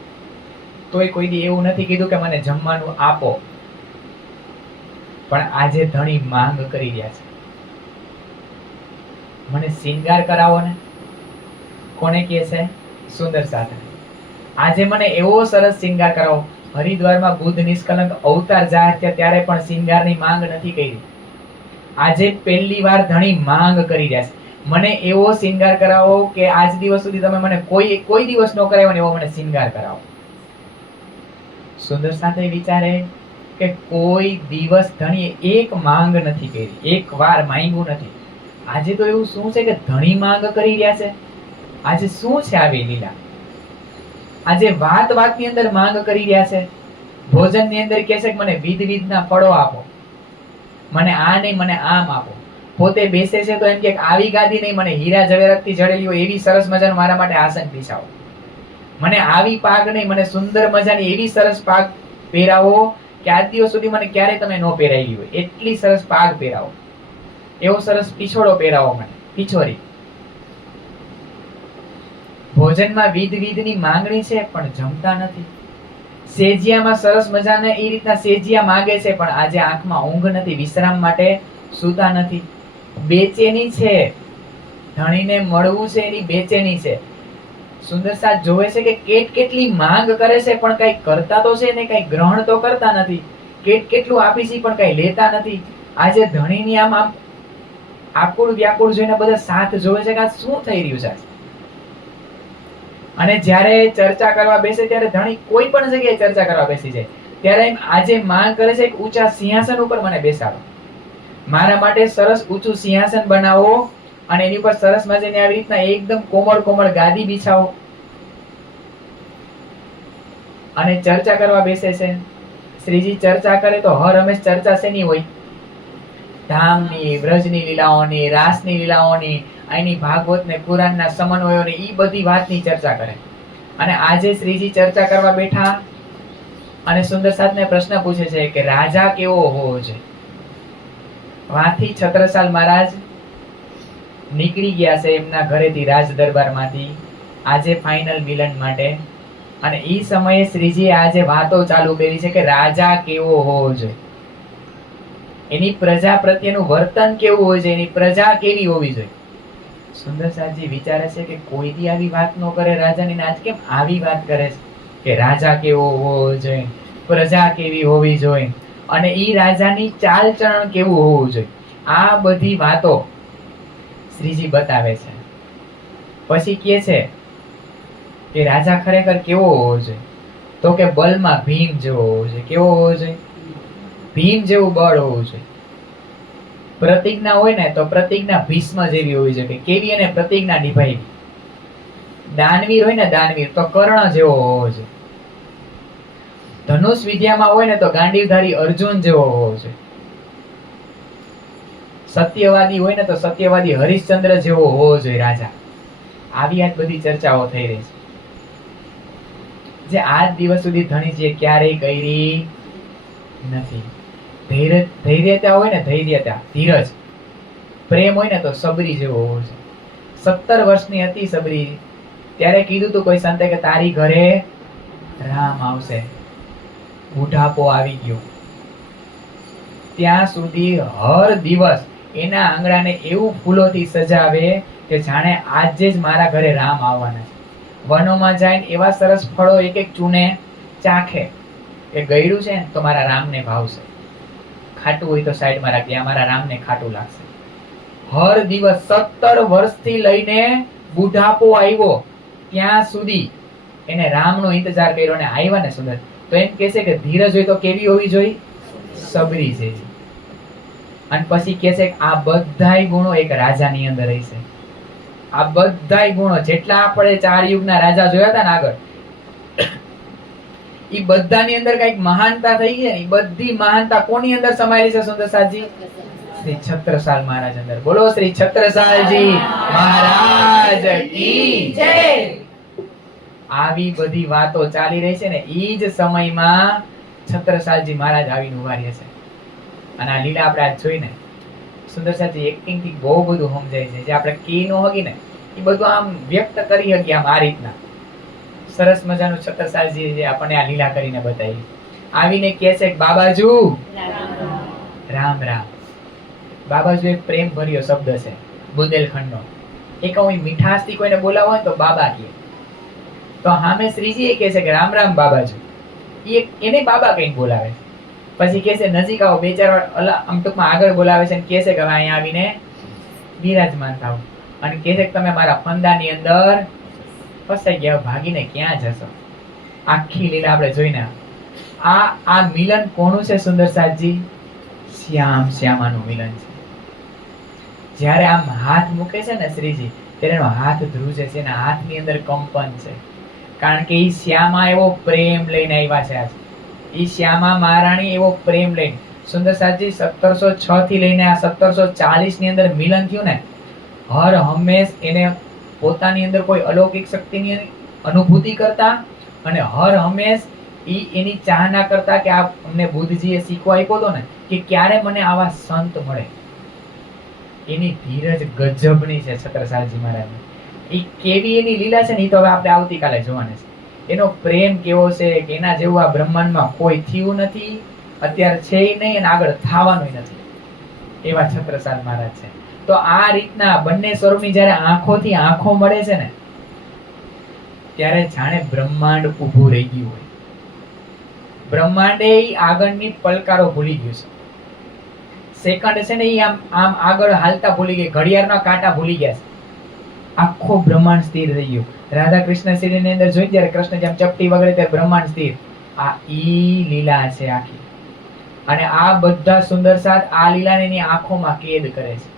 તોય કોઈ દી એવું નથી કીધું કે મને જમવાનું આપો. પણ આજે ધણી માંગ કરી રહ્યા છે, મને શિંગાર કરાવો ને. કોને કહે છે? સુંદર સાધન. આજે મને એવો સરસ શિંગાર કરાવો. હરિદ્વારમાં બુદ્ધ નિષ્કલંક અવતાર જાહેર થયા ત્યારે પણ શિંગારની માંગ નથી કરી. આજે પહેલી વાર ધણી માંગ કરી રહ્યા છે, મને એવો શિંગાર કરાવો કે આજ દિવસ સુધી તમે મને કોઈ દિવસ ન કરાવ્યો ને એવો મને શિંગાર કરાવો. સુંદર સાથે વિચારે કે કોઈ દિવસ ધણીએ એક માંગ નથી કરી, એક વાર માંગ્યું નથી. આજે તો એવું શું છે કે ધણી માંગ કરી રહ્યા છે? આજે શું છે આવી લીલા? આજે વાતની અંદર માંગ કરી રહ્યા છે. ભોજનની અંદર કહે છે કે મને વિધના ફળો આપો, મને આ નહીં મને આમ આપો. પોતે બેસે છે તો એમ કે આવી ગાદી નહીં, મને હીરા જવેરાતથી જડેલી હોય એવી સરસ મજાનું મારા માટે આસન બિછાવો. મને આવી પાગ નહીં, મને સુંદર મજાની એવી સરસ પાગ પહેરાવો કે આજ દિવસ સુધી મને ક્યારેય તમે ન પહેરાવી હોય એટલી સરસ પાગ પહેરાવો. એવો સરસ પીછોડો પહેરાવો મને, પીછોરી. ભોજનમાં વિધની માંગણી છે પણ જમતા નથી. સેજિયામાં સરસ મજાને એ રીતના સેજિયા માંગે છે પણ આજે આંખમાં ઊંઘ નથી, વિશ્રામ માટે સૂતા નથી. બેચેની છે, ધણીને મળવું છે એની બેચેની છે. સુંદર સાથ જોવે છે કે કેટલી માંગ કરે છે પણ કઈ કરતા તો છે ને, કઈ ગ્રહણ તો કરતા નથી. કેટલું આપી છે પણ કઈ લેતા નથી. આજે ધણીની આમ આકુળ વ્યાકુળ જોઈને બધા સાથ જોવે છે કે આ શું થઈ રહ્યું છે. અને જ્યારે ચર્ચા કરવા બેસે ત્યારે ધણી કોઈ પણ જગ્યાએ ચર્ચા કરવા બેસી જાય ત્યારે આજે માંગ કરે છે કે ઊંચા સિંહાસન ઉપર મને બેસાડો, મારા માટે સરસ ઊંચું સિંહાસન બનાવો અને એની ઉપર સરસ મજાની આવી રીતના એકદમ કોમળ કોમળ ગાદી બિછાવો. અને ચર્ચા કરવા બેસે છે. શ્રીજી ચર્ચા કરે તો હર હંમેશ ચર્ચા શેની હોય? ધામની, વ્રજની લીલાઓની, રાસની લીલાઓની, અહીંની ભાગવત ને પુરાણના સમન્વયો ને ઈ બધી વાતની ચર્ચા કરે. અને આજે શ્રીજી ચર્ચા કરવા બેઠા અને સુંદર સાતને પ્રશ્ન પૂછે છે કે રાજા કેવો હોવો જોઈએ. વાથી છત્રસાલ મહારાજ નીકળી ગયા છે એમના ઘરેથી, રાજ દરબારમાંથી, આજે ફાઇનલ મિલન માટે. અને ઈ સમયે શ્રીજીએ આજે વાતો ચાલુ કરી છે કે રાજા કેવો હોવો જોઈએ, એની પ્રજા પ્રત્યેનું વર્તન કેવું હોય છે, એની પ્રજા કેવી હોવી જોઈએ. સુંદર સાતજી વિચારે છે કે કોઈ દી આવી વાત ન કરે રાજાની, આજ કેમ આવી વાત કરે છે કે રાજા કેવો હોવો જોઈએ, પ્રજા કેવી હોવી જોઈએ, અને ઈ રાજાની ચાલચલણ કેવું હોવું જોઈએ. આ બધી વાતો શ્રીજી બતાવે છે. પછી કહે છે કે રાજા ખરેખર કેવો હોવો જોઈએ, તો કે બલમાં ભીમ જેવો હોવો જોઈએ. કેવો હોવો જોઈએ? ભીમ જેવું બળ હોવું જોઈએ. પ્રતિજ્ઞા હોય ને તો પ્રતિજ્ઞા ભીષ્મ જેવી હોવી જોઈએ, કેવી એને પ્રતિજ્ઞા નિભાવી. દાનવીર હોય ને દાનવીર તો કર્ણ જેવો હોવો જોઈએ. ધનુષ વિદ્યામાં હોય ને તો ગાંડીવધારી અર્જુન જેવો હોવો જોઈએ. સત્યવાદી હોય ને તો સત્યવાદી હરિશ્ચંદ્ર જેવો હોવો જોઈએ રાજા. આવી આજ બધી ચર્ચાઓ થઈ રહી છે, જે આજ દિવસ સુધી ધણીજીએ ક્યારેય કરી નથી. ધૈર્યતા હોય ને ધૈર્યતા, ધીરજ, પ્રેમ હોય ને તો સબરી જેવો હોવો છે. 17 વર્ષની હતી સબરી, ત્યારે કીધું તું કોઈ સંતે કે તારી ઘરે રામ આવશે. બુઢાપો આવી ગયો, ત્યાં સુધી હર દિવસ એના આંગણાને એવું ફૂલોથી સજાવે કે જાણે આજે જ મારા ઘરે રામ આવવાના છે. વનોમાં જઈને એવા સરસ ફળો એક એક ચૂને ચાખે કે ગળ્યું છે તો મારા રામને ભાવશે, ખાટું હોય તો સાઈડમાં રાખી, મારા રામને ખાટું લાગશે. હર દિવસ 17 વર્ષથી લઈને બુઢાપો આવ્યો ત્યાં સુધી એને રામનો ઇંતજાર કર્યો. અને આવ્યા ને સુંદર તો એમ કહે છે કે ધીરજ હોય તો કેવી હોવી જોઈએ? સબરી જેવી. અને પછી કહે છે કે આ બધાય ગુણો એક રાજાની અંદર હશે. આ બધાય ગુણો જેટલા આપણે 4 યુગના રાજા જોયા હતા ને આગળ, ઈ બધાની અંદર કઈક મહાનતા થઈ ગઈ ને, ઈ બધી મહાનતા કોની અંદર સમાયેલી છે સુંદર સાતજી? શ્રી છત્રસાલ મહારાજ અંદર. બોલો શ્રી છત્રસાલજી મહારાજ કી જય. આવી બધી વાતો ચાલી રહી છે ને, ઈ જ સમયમાં છત્રસાલજી મહારાજ આવીને ઉભા રહ્યા છે. અને આ લીલા આપણે આજ જોઈને સુંદર સાતજી એક્ટિંગ થી બહુ બધું સમજાય છે. જે આપણે કી નો હકી ને એ બધું આમ વ્યક્ત કરી હકી આમ આ રીતના સરસ મજાનું છત્રસાલજી જે આપણને આ લીલા કરીને બતાવી. આવીને કહે છે કે બાબાજુ રામ રામ. બાબાજુ એક પ્રેમ ભર્યો શબ્દ છે બુંદેલખંડનો. એ કહું મીઠાશથી કોઈને બોલાવો હોય તો બાબા કહે, તો સામે શ્રીજી એ કહે છે કે રામ રામ બાબાજુ. એને બાબા કઈ બોલાવે. પછી કહે છે નજીક આવો, 2-4 વાર આમ ટૂંકમાં આગળ બોલાવે છે અને કહે છે કે હવે અહીંયા આવીને બિરાજમાન થાવ. અને કહે છે કે તમે મારા ફંદાની અંદર ફસાઈ ગયા, ભાગીને ક્યાં જશો? આખી લીલા આપણે જોઈને આ મિલન કોનું છે સુંદર સાતજી? શ્યામાનું મિલન છે. જ્યારે આમ હાથ મૂકે છે ને શ્રીજી, ત્યારે એનો હાથ ધ્રુજે છે, એના હાથની અંદર કંપન છે. કારણ કે ઈ શ્યામા એવો પ્રેમ લઈને આવ્યા છે. આજ ઈ શ્યામા મહારાણી એવો પ્રેમ લઈને સુંદર સાતજી 1706 થી લઈને આ 1740 ની અંદર મિલન થયું ને, હર હંમેશ એને પોતાની અંદર કોઈ અલૌકિક શક્તિની અનુભૂતિ કરતા અને હર હંમેશ એની ચાહના કરતા કે આ અમને બુદ્ધજીએ શીખવા આપ્યો હતો ને કે ક્યારે મને આવા સંત મળે. એની ધીરજ ગજબની છે છત્રસાલજી મહારાજની. એ કેવી એની લીલા છે ને એ તો હવે આપણે આવતીકાલે જોવાના છે. એનો પ્રેમ કેવો છે કે એના જેવું આ બ્રહ્માંડમાં કોઈ થયું નથી, અત્યારે છે નહીં અને આગળ થવાનું નથી. એવા છત્રસાલ મહારાજ છે. તો આ રીતના બંને સ્વરૂપની જ્યારે આંખોથી આંખો મળે છે ને, ત્યારે જાણે બ્રહ્માંડ ઊભું રહી ગયું હોય. બ્રહ્માંડે આગળની પલકારો ભૂલી ગયું છે. સેકન્ડ છે ને એ આમ આગળ હાલતા ભૂલી ગઈ, ઘડિયાળના કાંટા ભૂલી ગયા છે. આખો બ્રહ્માંડ સ્થિર થઈ ગયો. રાધા કૃષ્ણ શ્રીની અંદર જોઈ ત્યારે કૃષ્ણ જેમ ચપટી વગરે ત્યારે બ્રહ્માંડ સ્થિર. આ ઈ લીલા છે આખી. અને આ બધા સુંદર સાત આ લીલાને એની આંખોમાં કેદ કરે છે.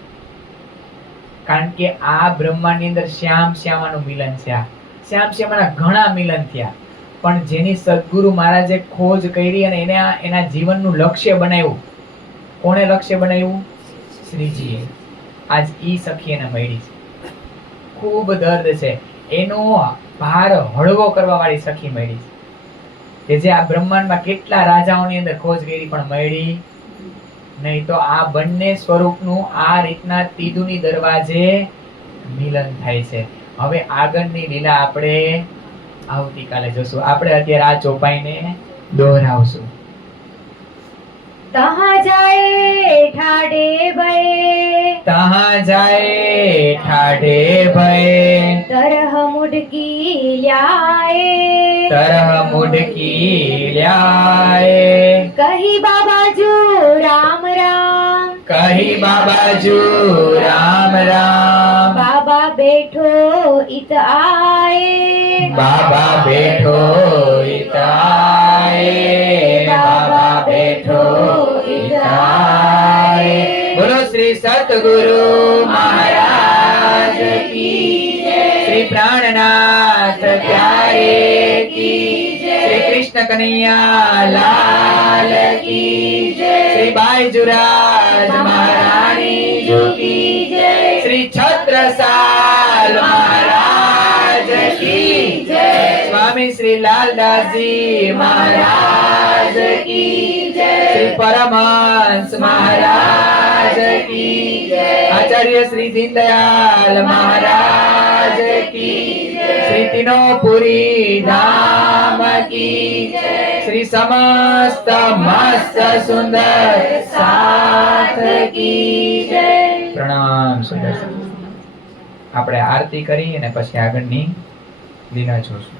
કારણ કે આ બ્રહ્માંડની અંદર શ્યામાનું મિલન છે. આ શ્યામાના ઘણા મિલન થયા, પણ જેની સદગુરુ મહારાજે ખોજ કરી અને એને એના જીવનનું લક્ષ્ય બનાવ્યું. કોણે લક્ષ્ય બનાવ્યું? શ્રીજીએ. આજ ઈ સખી એને મળી છે. ખૂબ દર્દ છે એનો ભાર હળવો કરવા વાળી સખી મળી છે કે જે આ બ્રહ્માંડમાં કેટલા રાજાઓની અંદર ખોજ કરી પણ મળી નહીં. તો આ બંને સ્વરૂપનું આ રીતના તીદુની દરવાજે મિલન થાય છે. હવે આગળની લીલા આપણે આવતીકાલે જોશું. આપણે અત્યારે આ ચોપાઈને દોહરાવશું. તહાં જાય ઠાડે ભય, તહાં જાય ઠાઢે ભય, તરહ મુડકી લ્યાએ, તરહ મુડકી લ્યાએ, કહી બાબાજુ રામ રામ, કહી બાબાજુ રામ રામ, બાબા બેઠો ઈત આએ, બાબા બેઠો ઈતાએ, બાબા બેઠો ઈતાએ. બોલો શ્રી સતગુરુ મહારાજ કી જય, શ્રી પ્રાણનાથ પ્યારે કી જય, શ્રી કૃષ્ણ કનૈયા લાલ કી જય, શ્રી બાઈજુરાજ મહારાણી જો કી જય, શ્રી છત્રસાલ મહારાજ કી જય, સ્વામી શ્રી લાલદાસજી મહારાજ કી જય, શ્રી પરમહંસ મહારાજ કી જય, આચાર્ય શ્રી દીનદયાલ મહારાજ કી જય, શ્રી તીનોપુરી ધામ કી જય, શ્રી સમસ્ત મસ્ત સુંદર સાથ કી જય. પ્રણામ સુંદર. આપણે આરતી કરી અને પછી આગળની લીલા જોશું.